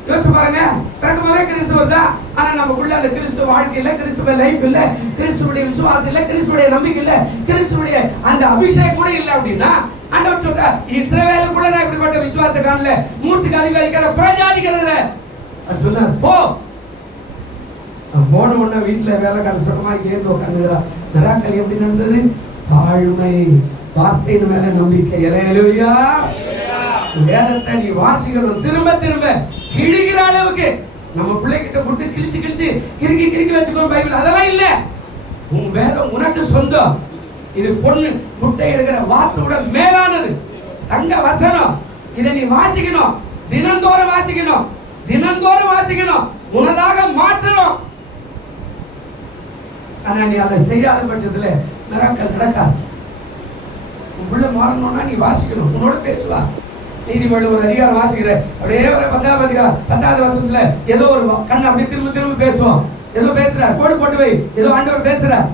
யோசிச்சு பாருங்க, பிறக்கும் போதே கிறிஸ்துவர் தான். ஆனா நமக்குள்ள அந்த கிறிஸ்துவ வாழ்க்கை இல்ல, கிறிஸ்துவ லைஃப் இல்ல, கிறிஸ்துவுடைய விசுவாசம் இல்ல, கிறிஸ்துவுடைய நம்பிக்கை இல்ல, கிறிஸ்துவுடைய அந்த அபிஷேகம் கூட இல்ல அப்படின்னா ஆண்டவர் சொல்றார், இஸ்ரவேலுக்குள்ள நான் இப்படிப்பட்ட விசுவாசத்தை காணல, மூர்த்திக்கு அதிகாரிக்கிற பிரஜாதிக்கிறதுல சொன்னார். போ. போன உடனே வீட்டுல வேலைக்கார சுகமா கேட்டு உட்காந்துக்கிறா. மிராக்கிள் எப்படி நடந்தது? தாழ்மை, வார்த்தையின் மேல நம்பிக்கை. ஹல்லேலூயா. வேதத்தை நீ வாசிக்கணும், திரும்ப திரும்ப கிழிகிற அளவுக்கு. நம்ம பிள்ளைகிட்ட கொடுத்து கிழிச்சு கிழிச்சு கிறுக்கி கிறுக்கி வச்சுக்கோ பைபிள், அதெல்லாம் இல்ல. உன் வேதம் உனக்கு சொந்தம். இது பொண்ணு முட்டை எடுக்கிற வார்த்தையோட மேலானது, தங்க வசனம். இதை நீ வாசிக்கணும், தினந்தோறும் வாசிக்கணும், தினந்தோறும் வாசிக்கணும், உனதாக மாற்றணும். ஆனா நீ அதை செய்யாத பட்சத்துல மிராக்கிள் நடக்காது. உன் பிள்ளை மாறணும்னா நீ வாசிக்கணும், உன்னோட பேசுவா. நீதிமொழிகள் ஒரு அதிகாரம் வாசிக்கிற, அப்படியே ஒரு 10வது அதிகாரம் 10வது வசனத்துல ஏதோ ஒரு கண்ணு அப்படியே திரும்ப திரும்ப பேசுவோம். ஏதோ பேசுறார், கோடு போட்டு வை, ஏதோ ஆண்டவர் பேசுறார்.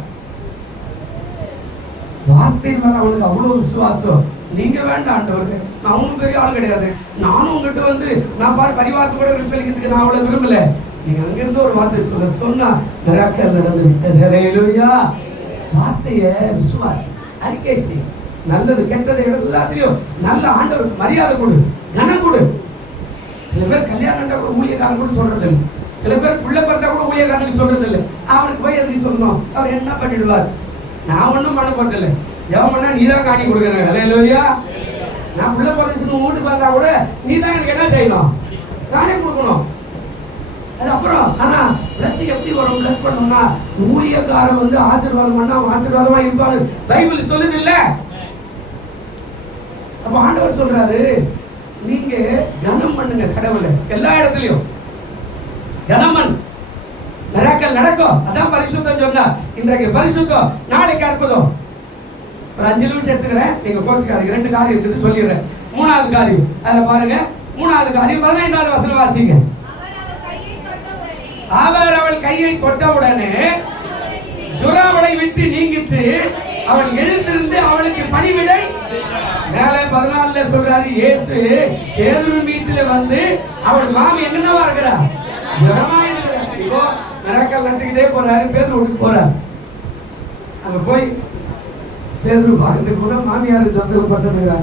வார்த்தை மேல அவனுக்கு அவ்வளவு விசுவாசம். நீங்க வேண்டாம் ஆண்டவரே, நான் ஒன்றும் பெரிய ஆள் கிடையாது, நானும் உங்ககிட்ட வந்து நான் பரிவாரத்து கூட சொல்லிக்கிறதுக்கு நான் அவ்வளவு விரும்பல. நீங்க அங்கிருந்து ஒரு வார்த்தை சொன்னா மிராக்கல் நடந்து விட்டது. ஹல்லேலூயா. வார்த்தையை விசுவாசி, அறிக்கை செய். நல்லது கெட்டது எல்லாத்திலையும் நல்ல ஆண்டவருக்கு மரியாதை கொடு, கனம் கொடு. சில பேர் கல்யாணம் கூட ஊழியக்காரன் கூட சொல்றது இல்லை. சில பேர் பிள்ளை பிறந்தா கூட ஊழியக்காரனுக்கு சொல்றது இல்லை. அவனுக்கு போய் எதுக்கு சொல்லணும்? அவர் என்ன பண்ணிடுவார்? நான் ஒன்றும் பண்ண போறதில்லை. ஜெபம் பண்ணா நீ தான் காணி கொடுக்கணும். ஹல்லேலூயா. நான் பிள்ளை பிறந்துச்சு வீட்டுக்கு வந்தா கூட நீ தான் எனக்கு என்ன செய்யணும்? காணி கொடுக்கணும். அது அப்புறம் ஆனா பிளஸ் எப்படி வரும்? பிளஸ் பண்ணணும்னா ஊழியக்காரன் வந்து ஆசீர்வாதம் பண்ணா ஆசீர்வாதமா இருப்பாரு பைபிள் சொல்லுது இல்ல? அப்ப ஆண்டவர் சொல்றாரு, நீங்க கனம் பண்ணுங்க கடவுளை எல்லா இடத்துலயும். கனம் பண்ணு, மிராக்கல் நடக்கும். அதான் பரிசுத்தம் சொன்னா. இன்றைக்கு பரிசுத்தம், நாளைக்கு அற்புதம். ஒரு 5 நிமிஷம் எடுத்துக்கிறேன், நீங்க கோச்சுக்காதீங்க. 2 காரியம் இருக்குது சொல்லிடுறேன். 3வது காரியம் அதுல பாருங்க. 3வது காரியம் 15வது வசனம் வாசிங்க. அவர் அவள் கையை தொட்டவுடனே ஜுரம் அவளை விட்டு நீங்கிட்டு அவள் எழுந்திருந்து அவளுக்கு பணிவிடை. மேலே 14 சொல்றாரு, இயேசு பேதுரு வீட்டில வந்து அவள் மாமி என்னவா இருக்கிறா? ஜுரமா இருக்கிறா. இப்போ மிராக்கல் நடந்துக்கிட்டே போறாரு. பேதுரு போறாரு. அங்க போய் பேதுரு பார்த்துட்டு போனா மாமியார் சந்தோஷப்பட்டுறாங்க.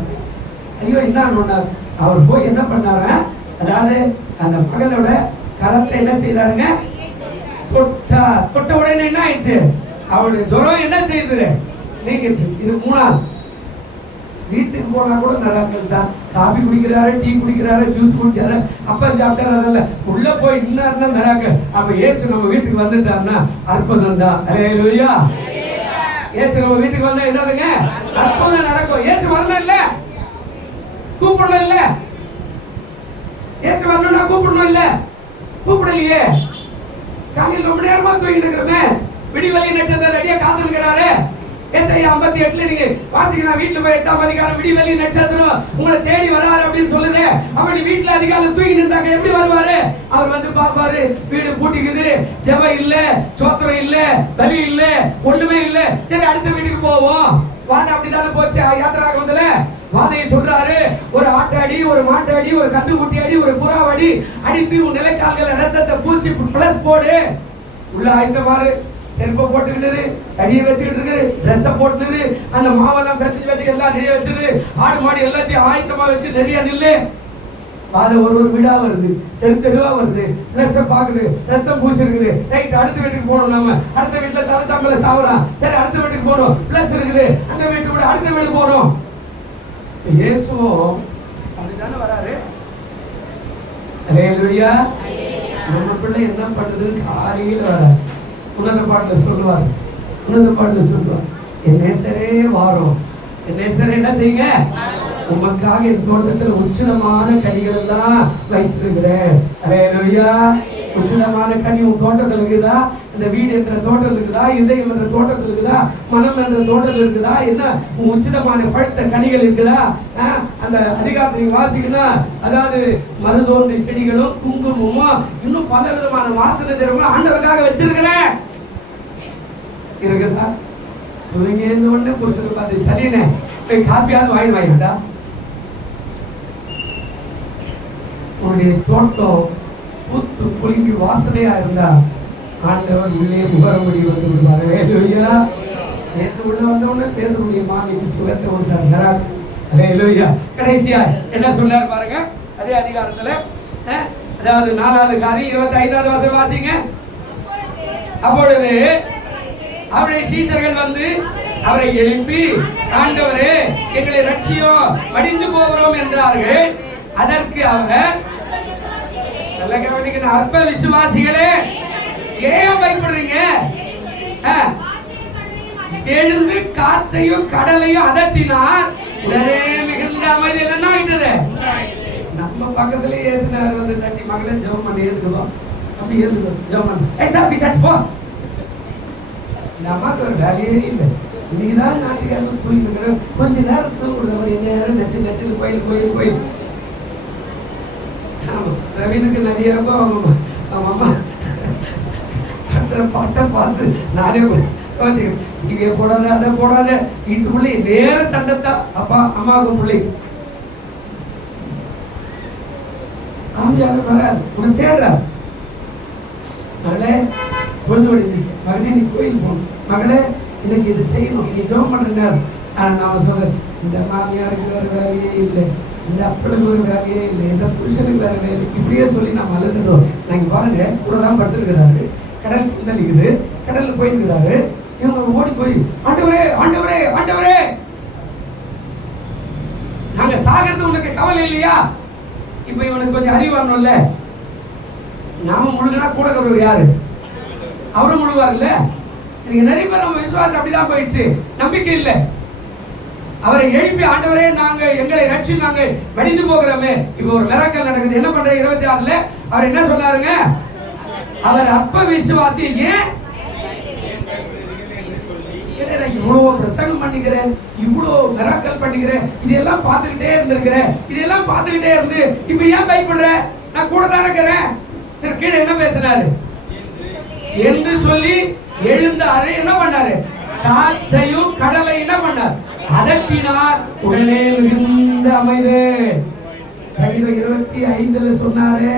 ஐயோ என்ன பண்ணார்? அவர் போய் என்ன பண்ணாரு? அதாவது அந்த மகளோட கரத்தை என்ன செய்தாருங்க? தொட்ட உடனே என்ன ஆயிடுச்சு? அவளுடைய ஜுரம் என்ன செய்யுது? நீங்கிச்சு. இது 3வது. வீட்டுக்கு போனா கூட மிராக்கல் தான். காபி குடிக்கிறாரு, டீ குடிக்கிறாரு, ஜூஸ் குடிச்சாரு, அப்ப சாப்பிட்டாரு. அதல்ல உள்ள போய் நின்னாருன்னா மிராக்கல். அப்ப இயேசு நம்ம வீட்டுக்கு வந்துட்டாருன்னா அற்புதம் தான். ஹல்லேலூயா. இயேசு நம்ம வீட்டுக்கு வந்தா என்னதுங்க? அற்புதம் நடக்கும். இயேசு வரணும் இல்ல? கூப்பிடணும் இல்ல? இயேசு வரணும்னா கூப்பிடணும் இல்ல? கூப்பிடலையே. காலையில் ரொம்ப நேரமா தூங்கிட்டு இருக்கிறோமே. விடிவெளி நட்சத்திரம் ரெடியா காத்துக்கிறாரு. ஏசாயா 58 நீங்க வாசிக்கலாம். வீட்டுல போய் 8ஆம் அதிகாரம் விடிவெளி நட்சத்திரம் உங்களை தேடி வராரு அப்படின்னு சொல்லுது. அப்ப நீ வீட்டுல அதிகாலை தூங்கிட்டு இருந்தாங்க எப்படி வருவாரு? அவர் வந்து பாப்பாரு, வீடு பூட்டிக்குது, ஜெபம் இல்ல, சோத்திரம் இல்ல, பலி இல்ல, ஒண்ணுமே இல்ல. சரி அடுத்த வீட்டுக்கு போவோம். வாதை அப்படித்தானே போச்சு யாத்திராக வந்தல. வாதையை சொல்றாரு, ஒரு ஆட்டாடி, ஒரு மாட்டாடி, ஒரு கண்டுகுட்டி அடி, ஒரு புறாவடி அடித்து உன் நிலைக்கால்களை ரத்தத்தை பூசி பிளஸ் போடு. உள்ள ஆயத்தமாறு, செருப்பை போட்டுக்கிட்டு, அடியை வச்சுக்கிட்டு இருக்கு, ட்ரெஸ்ஸை போட்டுரு, அந்த மாவெல்லாம் பெசஞ்சு வச்சு எல்லாம் ரெடியா வச்சிரு, ஆடு மாடு எல்லாத்தையும் ஆயத்தமா வச்சு நிறைய நில்லு. வாதை ஒரு வீடா வருது, தெருவா வருது, ட்ரெஸ்ஸை பாக்குது, ரத்தம் பூசி இருக்குது. ரைட், அடுத்த வீட்டுக்கு போகணும். நம்ம அடுத்த வீட்டுல தலைச்சாம்பல சாவலாம். சரி அடுத்த வீட்டுக்கு போகணும், பிளஸ் இருக்குது, அந்த வீட்டுக்கு கூட அடுத்த வீட்டுக்கு போகணும். இயேசுவும் அப்படித்தானே வராரு. ஹல்லேலூயா. நம்ம பிள்ளை என்ன பண்ணுது? காலையில் வராரு. உன்னத பாட்டுல சொல்லுவார், என் நேசரே வாரோம், என் நேசரே என்ன செய்யுங்க? உமக்காக என் தோட்டத்தில் உச்சிதமான கனிகள் எல்லாம் வைத்திருக்கிறேன். ஹல்லேலூயா. உச்சிதமான கனி உன் தோட்டத்தில் இருக்குதா? இந்த வீடு என்ற தோட்டத்தில் இருக்குதா? இதயம் என்ற தோட்டத்தில் இருக்குதா? மனம் என்ற தோட்டத்தில் இருக்குதா? என்ன உன் உச்சிதமான பழுத்த கனிகள் இருக்குதா? அந்த அதிகாரத்தை நீங்க வாசிக்கணும். அதாவது மருதோன்றி செடிகளும் குங்குமமும் இன்னும் பல விதமான வாசனை திரவங்களும் ஆண்டவருக்காக வச்சிருக்கிறேன் இருக்குதா? துவங்கி இருந்த உடனே புருஷனை பார்த்து சரிண்ணே போய் காப்பியாவது வாங்கிட்டா. உன்னுடைய தோட்டம் பூத்து குலுங்கி வாசனையா இருந்தா ஆண்டவர் உள்ளே முகரமுடி வந்து விடுவார். ஹல்லேலூயா. இயேசு உள்ள வந்த உடனே பேதுருடைய மாமிக்கு சுகத்தை வந்தார். ஹல்லேலூயா. கடைசியா என்ன சொன்னார் பாருங்க அதே அதிகாரத்துல. அதாவது 4வது காரியம் 25வது வசனம் வாசிங்க. அப்பொழுது அவருடைய சீஷர்கள் வந்து அவரை எழுப்பி, ஆண்டவரே எங்களை ரட்சியும், மடிந்து போகிறோம் என்றார்கள். அதற்கு அவர், நல்ல கவனிக்கிற அற்ப விசுவாசிகளே, ஏன் பயப்படுறீங்க? எழுந்து காற்றையும் கடலையும் அதட்டினார். உடனே மிகுந்த அமைதி என்ன ஆயிட்டது? நம்ம பக்கத்துல இயேசுனார் வந்து தட்டி, மகளே ஜெபம் பண்ணி ஏத்துக்குவோம். அப்படி ஏத்துக்கோ, ஜெபம் பண்ணு. போ. இந்த அம்மாவுக்கு ஒரு வேலையே இல்லை. இன்னைக்குதான் ஞாயிற்றுக்கிழமை தூங்கிட்டு கொஞ்ச நேரம் தூங்குறது. நேரம் நச்சு கோயில். ரவீனுக்கு நிறைய இருக்கும். அவங்க அம்மா பாட்டை பார்த்து நானே இங்கே போடாத அதை போடாத வீட்டுக்குள்ளே நேர சண்டைத்தான் அப்பா அம்மாவுக்கு பிள்ளை. ஆமியார் வரார், உன்னை தேடுறார். மகளே பொழுது ஓடிச்சு, மகனே நீ கோயில் போகணும், மகளே இன்னைக்கு இது செய்யணும், நீ ஜெபம் பண்ணுங்க. ஆனால் நான் சொல்றேன், இந்த மாமியாருக்கு வேறு வேலையே இல்லை, இந்த அப்பளுக்கு ஒரு வேலையே இல்லை, இந்த புருஷனுக்கு வேறு வேலை, இப்படியே சொல்லி நான் அழுதுட்டோம். நாங்கள் பாருங்க கூட தான் படுத்துருக்கிறாரு, கடல் குந்தளிக்குது, கடலில் போயிருக்கிறாரு. இவங்க ஓடி போய் ஆண்டவரே ஆண்டவரே ஆண்டவரே, நாங்க சாகிறது உனக்கு கவலை இல்லையா? இப்ப இவனுக்கு கொஞ்சம் அறிவானோம்ல, நாம முழுகினா கூட கவர் யாரு? அவரும் முழுவார் இல்ல. நீங்க நிறைய பேர் நம்ம விசுவாசம் அப்படிதான் போயிடுச்சு, நம்பிக்கை இல்லை. அவரை எழுப்பி ஆண்டவரே நாங்க எங்களை ரட்சி, நாங்க மடிந்து போகிறோமே. இப்ப ஒரு மிராக்கல் நடக்குது, என்ன பண்ற? 26ல அவர் என்ன சொன்னாருங்க? அவர் அப்ப விசுவாசி. ஏன் இவ்வளவு பிரசங்கம் பண்ணிக்கிறேன், இவ்வளவு மிராக்கல் பண்ணிக்கிறேன், இதெல்லாம் பார்த்துக்கிட்டே இருந்திருக்கிறேன், இதெல்லாம் பார்த்துக்கிட்டே இருந்து இப்ப ஏன் பயப்படுற? நான் கூட தான் இருக்கிறேன். சரி, கீழே என்ன பேசினாரு என்று சொல்லி எழுந்தாரு. என்ன பண்ணாரு? காற்றையும் கடலை என்ன பண்ணார்? அதட்டினார். உடனே மிகுந்த அமைதி. 25ல சொன்னாரு,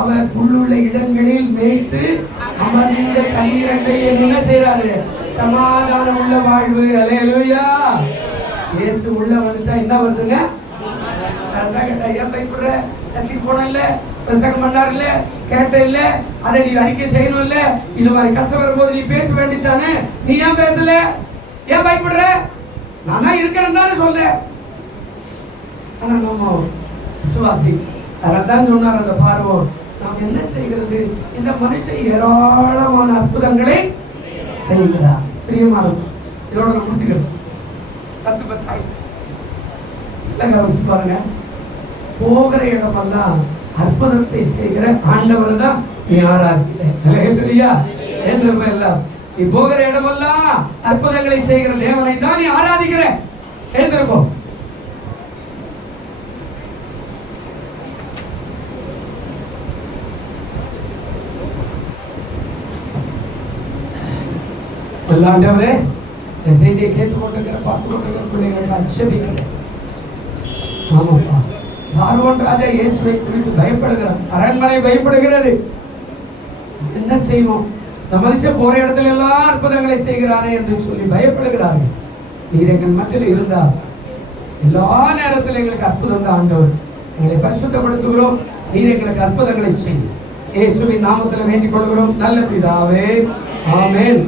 அவர் உள்ளுள்ள இடங்களில் மேய்த்து அமர்ந்த கண்ணீரண்டை என்ன செய்யறாரு? சமாதானம் உள்ள வாழ்வு. அல்லேலூயா. இயேசு உள்ள வந்துட்டா என்ன வருதுங்க? ஏன் பயப்படுற? கட்சிக்கு போன இல்ல, பிரசங்கம் பண்ணார் இல்ல, கேட்ட இல்ல, அதை நீ அறிக்கை செய்யணும் இல்ல, இது மாதிரி கஷ்டம் வரும்போது நீ பேச வேண்டியதானே, நீ ஏன் பேசல? ஏன் பயப்படுற? நானா இருக்கிறேன்னு சொல்ல. ஆனா நம்ம விசுவாசி அதான் சொன்னார் அந்த பார்வோன். நாம் என்ன செய்கிறது? இந்த மனுஷன் ஏராளமான அற்புதங்களை செய்கிறார். பிரியமானது, இதோட நான் முடிச்சுக்கிறேன். 10 வச்சு பாருங்க. போகிற இடமெல்லாம் அற்புதத்தை செய்கிற ஆண்டவர் தான் நீ ஆராதிக்கிற. நீ போகிற இடமெல்லாம் அற்புதங்களை செய்கிற தேவனை தான் நீ ஆராதிக்கிற. எழுந்திருப்போம். ஆண்டவரே, இந்த செய்தியை கேட்டு கொண்டிருக்கிற பார்த்து கொண்டிருக்கிற பிள்ளைகளுக்கு அச்சபிக்கிறேன். ஆமாப்பா, பார்வோன் ராஜா இயேசுவை குறித்து பயப்படுகிறார், அரண்மனை பயப்படுகிறது. என்ன செய்வோம்? இந்த மனுஷன் போற இடத்துல எல்லாம் அற்புதங்களை செய்கிறானே என்று சொல்லி பயப்படுகிறார்கள். நீர் எங்கள் மத்தியில் இருந்தார் எல்லா நேரத்திலும் எங்களுக்கு அற்புதம் தான் ஆண்டவர். எங்களை பரிசுத்தப்படுத்துகிறோம். நீர் எங்களுக்கு அற்புதங்களை செய்யும். இயேசுவின் நாமத்தில் வேண்டிக் கொள்கிறோம் நல்ல பிதாவே. ஆமென்.